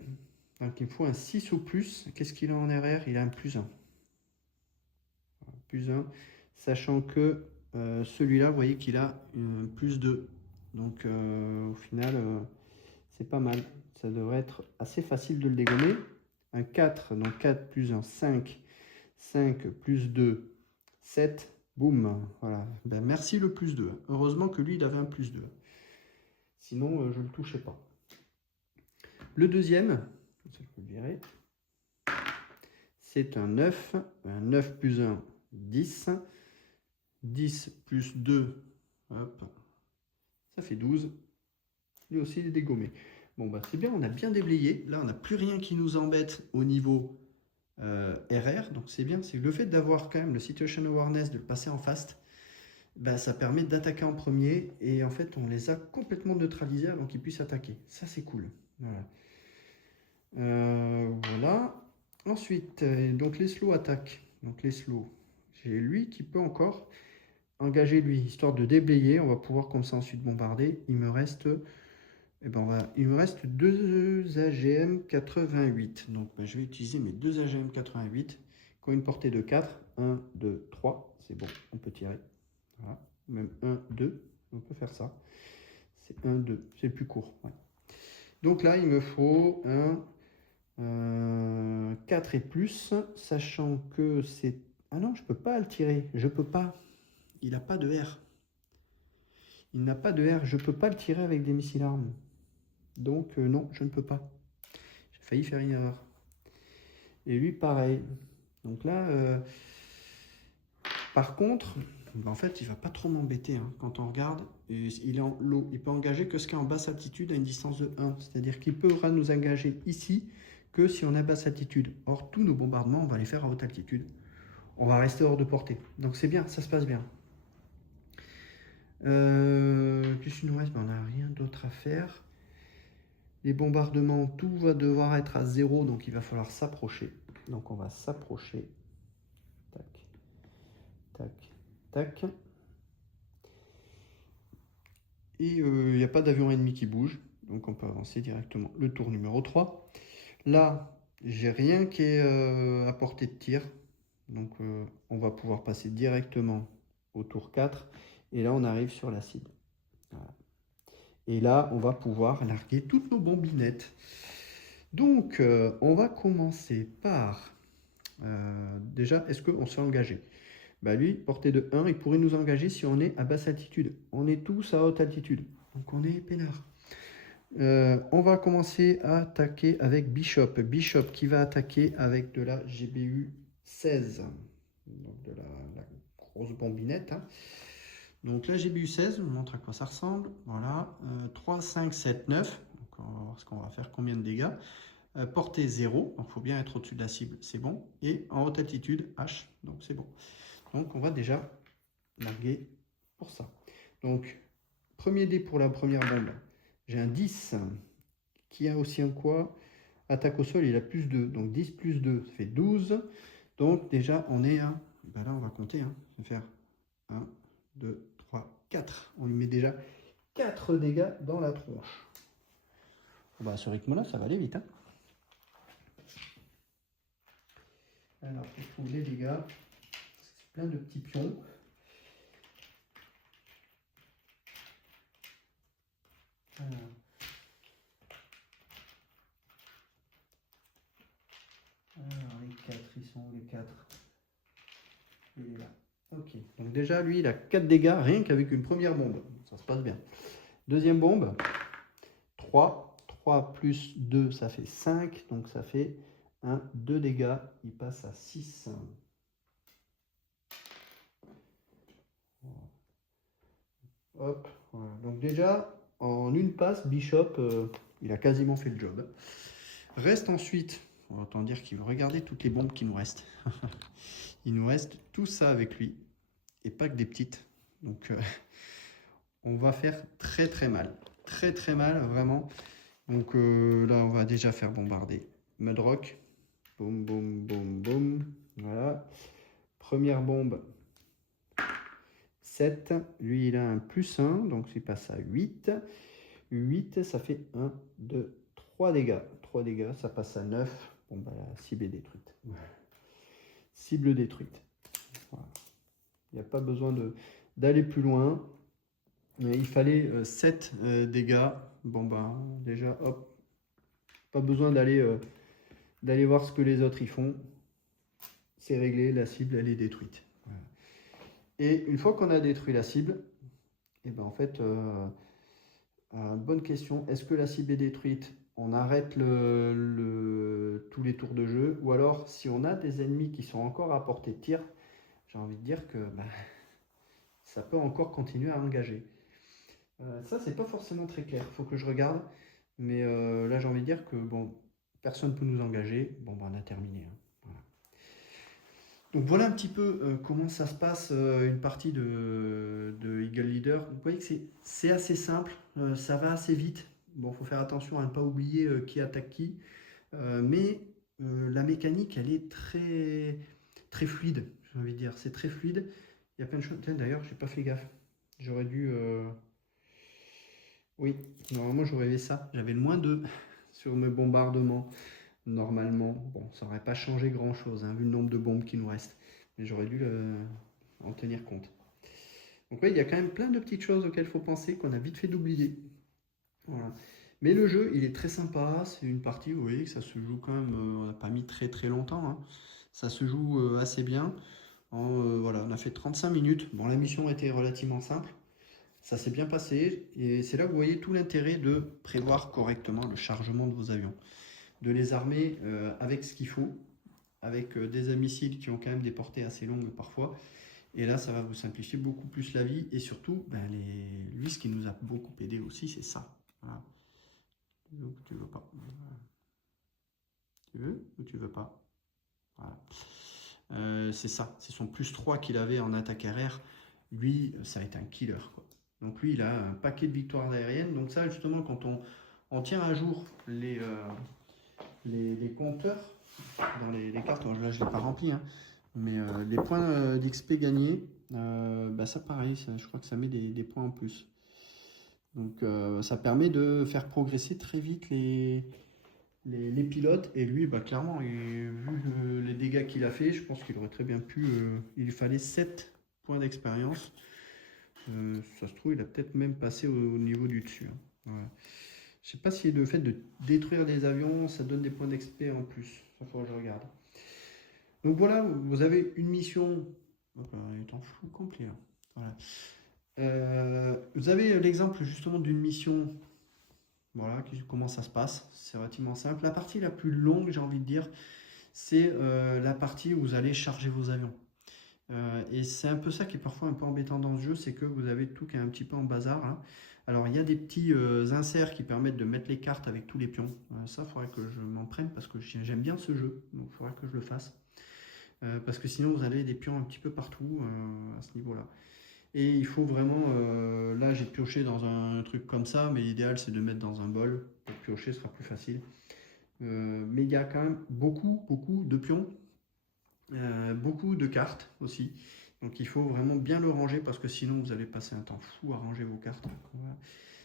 Donc, il me faut un 6 ou plus. Qu'est-ce qu'il a en RR? Il a un plus 1. Plus 1. Sachant que celui-là, vous voyez qu'il a plus 2. Donc, au final, c'est pas mal. Ça devrait être assez facile de le dégommer. Un 4, donc 4 plus 1, 5. 5 plus 2, 7. Boum. Voilà. Ben, merci le plus 2. Heureusement que lui, il avait un plus 2. Sinon, je ne le touchais pas. Le deuxième, je peux le virer. C'est un 9. Un 9 plus 1, 10. 10 plus 2, hop, ça fait 12. Lui aussi, il est dégommé. Bon, bah, c'est bien, on a bien déblayé. Là, on n'a plus rien qui nous embête au niveau RR. Donc, c'est bien. C'est le fait d'avoir quand même le Situation Awareness, de le passer en fast, bah, ça permet d'attaquer en premier. Et en fait, on les a complètement neutralisés avant qu'ils puissent attaquer. Ça, c'est cool. Voilà. Voilà. Ensuite, donc les slow attaques. Donc, les slow. J'ai lui qui peut encore engager lui, histoire de déblayer. On va pouvoir comme ça ensuite bombarder. Il me reste, il me reste 2 AGM 88. Donc je vais utiliser mes 2 AGM 88 quand une portée de 4, 1, 2, 3, c'est bon, on peut tirer. Voilà. Même 1, 2, on peut faire ça. C'est 1, 2, c'est le plus court. Ouais. Donc là, il me faut un 4 et plus, sachant que c'est... Ah non, je ne peux pas le tirer, je peux pas. Il n'a pas de R. Il n'a pas de R, je ne peux pas le tirer avec des missiles armes. Donc non, je ne peux pas. J'ai failli faire une erreur. Et lui, pareil. Donc là, par contre, en fait, il va pas trop m'embêter. Hein. Quand on regarde, il est en low. Il peut engager que ce qui est en basse altitude à une distance de 1. C'est-à-dire qu'il pourra nous engager ici que si on est à basse altitude. Or, tous nos bombardements, on va les faire à haute altitude. On va rester hors de portée. Donc c'est bien, ça se passe bien. Qu'est-ce qu'il nous reste? On n'a rien d'autre à faire. Les bombardements, tout va devoir être à 0, donc il va falloir s'approcher. Donc on va s'approcher. Tac, tac, tac. Et il n'y a pas d'avion ennemi qui bouge, donc on peut avancer directement. Le tour numéro 3. Là, j'ai rien qui est à portée de tir. Donc on va pouvoir passer directement au tour 4. Et là, on arrive sur la cible. Voilà. Et là, on va pouvoir larguer toutes nos bombinettes. Donc, on va commencer par... déjà, est-ce qu'on s'est engagé? Bah lui, portée de 1, il pourrait nous engager si on est à basse altitude. On est tous à haute altitude. Donc, on est peinard. On va commencer à attaquer avec Bishop. Bishop qui va attaquer avec de la GBU 16. Donc, de la grosse bombinette. Hein. Donc, la GBU 16, je vous montre à quoi ça ressemble. Voilà. 3, 5, 7, 9. Donc, on va voir ce qu'on va faire, combien de dégâts. Portée 0, donc il faut bien être au-dessus de la cible, c'est bon. Et en haute altitude, H, donc c'est bon. Donc on va déjà larguer pour ça. Donc, premier dé pour la première bombe. J'ai un 10 qui a aussi un quoi? Attaque au sol, il a plus 2. Donc 10 plus 2, ça fait 12. Donc déjà, on est à... Ben là, on va compter. Hein. Ça va faire 1, 2, 3, 4. On lui met déjà 4 dégâts dans la tronche. Bon, à ce rythme-là, ça va aller vite. Hein. Alors, je trouve les dégâts. C'est plein de petits pions. Alors, les 4, ils sont où les 4? Il est là. Ok. Donc déjà, lui, il a 4 dégâts rien qu'avec une première bombe. Ça se passe bien. Deuxième bombe. 3. 3 plus 2, ça fait 5. Donc ça fait 1, 2 dégâts. Il passe à 6. Hop. Voilà. Donc déjà, en une passe, Bishop, il a quasiment fait le job. Reste ensuite, on va autant dire qu'il va regarder toutes les bombes qui nous restent. Il nous reste tout ça avec lui. Et pas que des petites. Donc on va faire très très mal. Très très mal, vraiment. Donc là, on va déjà faire bombarder Mudrock. Boum, boum, boum, boum. Voilà. Première bombe. 7. Lui, il a un plus 1. Donc, il passe à 8. 8, ça fait 1, 2, 3 dégâts. 3 dégâts, ça passe à 9. Bon, bah, la cible est détruite. Cible détruite. Voilà. Il n'y a pas besoin d'aller plus loin. Il fallait 7 dégâts. Bon, bah, déjà, hop. Pas besoin d'aller voir ce que les autres y font. C'est réglé, la cible, elle est détruite. Voilà. Et une fois qu'on a détruit la cible, et ben en fait, bonne question, est-ce que la cible est détruite? On arrête tous les tours de jeu, ou alors si on a des ennemis qui sont encore à portée de tir, j'ai envie de dire que bah, ça peut encore continuer à engager. Ça, c'est pas forcément très clair, il faut que je regarde, mais là j'ai envie de dire que bon, personne ne peut nous engager, bon bah, on a terminé. Hein. Voilà. Donc voilà un petit peu comment ça se passe une partie de Eagle Leader. Vous voyez que c'est assez simple, ça va assez vite. Bon, il faut faire attention à ne pas oublier qui attaque qui. Mais la mécanique, elle est très, très fluide, j'ai envie de dire. C'est très fluide. Il y a plein de choses. D'ailleurs, j'ai pas fait gaffe. J'aurais dû... Oui, normalement, j'aurais fait ça. J'avais le -2 sur mes bombardements. Normalement, bon, ça n'aurait pas changé grand-chose, hein, vu le nombre de bombes qui nous restent. Mais j'aurais dû en tenir compte. Donc oui, il y a quand même plein de petites choses auxquelles il faut penser qu'on a vite fait d'oublier. Voilà. Mais le jeu, il est très sympa. C'est une partie, vous voyez, que ça se joue quand même. On n'a pas mis très très longtemps, hein. Ça se joue assez bien. Voilà, on a fait 35 minutes. Bon, la mission était relativement simple. Ça s'est bien passé. Et c'est là que vous voyez tout l'intérêt de prévoir correctement le chargement de vos avions. De les armer avec ce qu'il faut, avec des missiles qui ont quand même des portées assez longues parfois. Et là, ça va vous simplifier beaucoup plus la vie. Et surtout, ben, lui, ce qui nous a beaucoup aidé aussi, c'est ça. Voilà. Tu veux pas. Tu veux ou tu veux pas. Voilà. C'est ça. C'est son +3 qu'il avait en attaque aérienne. Lui, ça a été un killer, quoi. Donc lui, il a un paquet de victoires aériennes. Donc ça, justement, quand on tient à jour les compteurs dans les cartes, là je ne l'ai pas rempli, hein, mais les points d'XP gagnés, bah ça pareil, je crois que ça met des points en plus. Donc ça permet de faire progresser très vite les pilotes. Et lui, bah, clairement, vu les dégâts qu'il a fait, je pense qu'il aurait très bien pu. Il lui fallait 7 points d'expérience. Ça se trouve, il a peut-être même passé au niveau du dessus, hein. Voilà. Je sais pas si le fait de détruire des avions, ça donne des points d'XP en plus. Ça faut que je regarde. Donc voilà, vous avez une mission. Il est en flou complet, là. Voilà. Vous avez l'exemple justement d'une mission. Voilà, comment ça se passe. C'est relativement simple. La partie la plus longue, j'ai envie de dire, c'est la partie où vous allez charger vos avions. Et c'est un peu ça qui est parfois un peu embêtant dans ce jeu, c'est que vous avez tout qui est un petit peu en bazar, hein. Alors il y a des petits inserts qui permettent de mettre les cartes avec tous les pions. Ça, il faudrait que je m'en prenne parce que j'aime bien ce jeu, donc il faudrait que je le fasse. Parce que sinon vous avez des pions un petit peu partout à ce niveau-là. Et il faut vraiment, là j'ai pioché dans un truc comme ça, mais l'idéal c'est de le mettre dans un bol. Pour piocher, ce sera plus facile. Mais il y a quand même beaucoup de pions. Beaucoup de cartes aussi. Donc il faut vraiment bien le ranger parce que sinon vous allez passer un temps fou à ranger vos cartes. Voilà.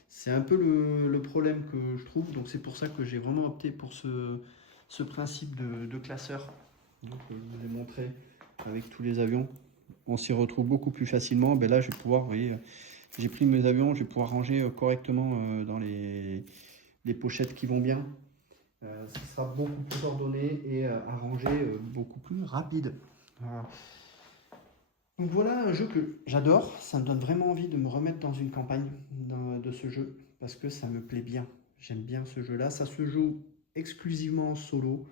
C'est un peu le problème que je trouve. Donc c'est pour ça que j'ai vraiment opté pour ce principe de classeur. Donc je vous ai montré avec tous les avions. On s'y retrouve beaucoup plus facilement. Ben là je vais pouvoir, vous voyez, j'ai pris mes avions, je vais pouvoir ranger correctement dans les pochettes qui vont bien. Ce sera beaucoup plus ordonné et à ranger beaucoup plus rapide. Voilà. Donc voilà un jeu que j'adore. Ça me donne vraiment envie de me remettre dans une campagne de ce jeu parce que ça me plaît bien. J'aime bien ce jeu-là. Ça se joue exclusivement en solo.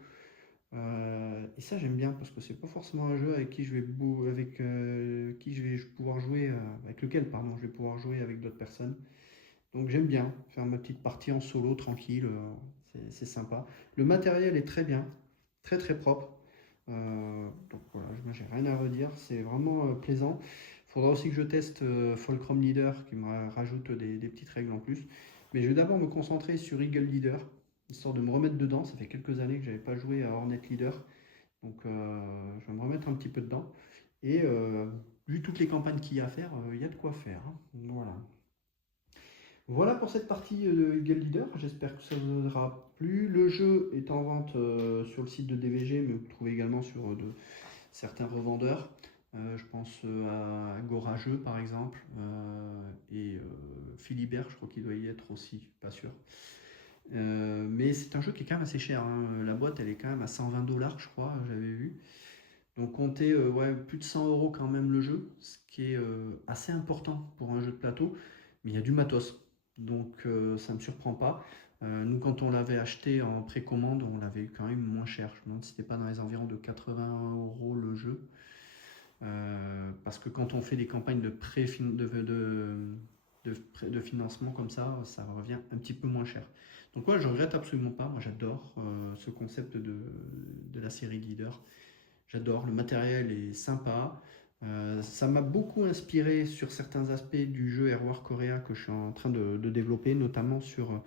Et ça j'aime bien parce que c'est pas forcément un jeu avec qui je vais pouvoir jouer avec lequel pardon je vais pouvoir jouer avec d'autres personnes. Donc j'aime bien faire ma petite partie en solo, tranquille, c'est sympa. Le matériel est très bien, très très propre. Donc voilà, moi j'ai rien à redire, c'est vraiment plaisant. Il faudra aussi que je teste Fulcrum Leader qui me rajoute des petites règles en plus. Mais je vais d'abord me concentrer sur Eagle Leader, histoire de me remettre dedans. Ça fait quelques années que je n'avais pas joué à Hornet Leader. Donc je vais me remettre un petit peu dedans. Et vu toutes les campagnes qu'il y a à faire, il y a de quoi faire, hein. Voilà. Voilà pour cette partie de Eagle Leader, j'espère que ça vous aura plu. Le jeu est en vente sur le site de DVG, mais vous le trouvez également sur certains revendeurs. Je pense à Gorageux par exemple, et Philibert, je crois qu'il doit y être aussi, pas sûr. Mais c'est un jeu qui est quand même assez cher, hein. La boîte elle est quand même à 120 $, je crois, j'avais vu. Donc comptez ouais, plus de 100 € quand même le jeu, ce qui est assez important pour un jeu de plateau, mais il y a du matos. Donc ça ne me surprend pas. Nous, quand on l'avait acheté en précommande, on l'avait quand même moins cher. Je me demande si c'était pas dans les environs de 80 € le jeu. Parce que quand on fait des campagnes de financement comme ça revient un petit peu moins cher. Donc ouais, je regrette absolument pas. Moi, j'adore ce concept de la série Leader. J'adore, le matériel est sympa. Ça m'a beaucoup inspiré sur certains aspects du jeu Air War Korea que je suis en train de développer, notamment sur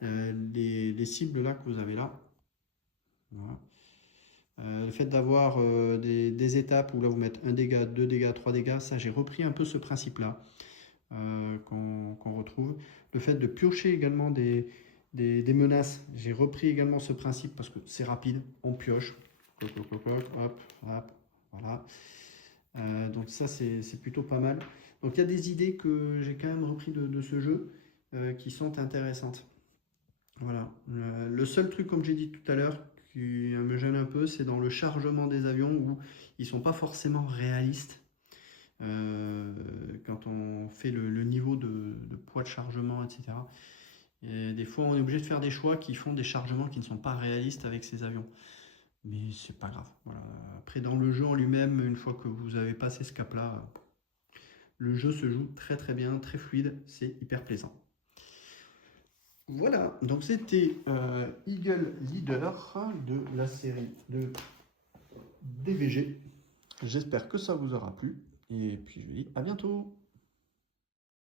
les cibles là que vous avez là. Voilà. Le fait d'avoir des étapes où là vous mettez 1 dégât, 2 dégâts, 3 dégâts, ça j'ai repris un peu ce principe là qu'on retrouve. Le fait de piocher également des des menaces. J'ai repris également ce principe parce que c'est rapide, on pioche. Hop, hop, hop, voilà. Donc ça, c'est plutôt pas mal. Donc il y a des idées que j'ai quand même repris de ce jeu qui sont intéressantes. Voilà. Le seul truc, comme j'ai dit tout à l'heure, qui me gêne un peu, c'est dans le chargement des avions où ils sont pas forcément réalistes. Quand on fait le niveau de poids de chargement, etc. Et des fois, on est obligé de faire des choix qui font des chargements qui ne sont pas réalistes avec ces avions. Mais c'est pas grave. Voilà. Après, dans le jeu en lui-même, une fois que vous avez passé ce cap-là, le jeu se joue très très bien, très fluide, c'est hyper plaisant. Voilà, donc c'était Eagle Leader de la série de DVG. J'espère que ça vous aura plu. Et puis je vous dis à bientôt.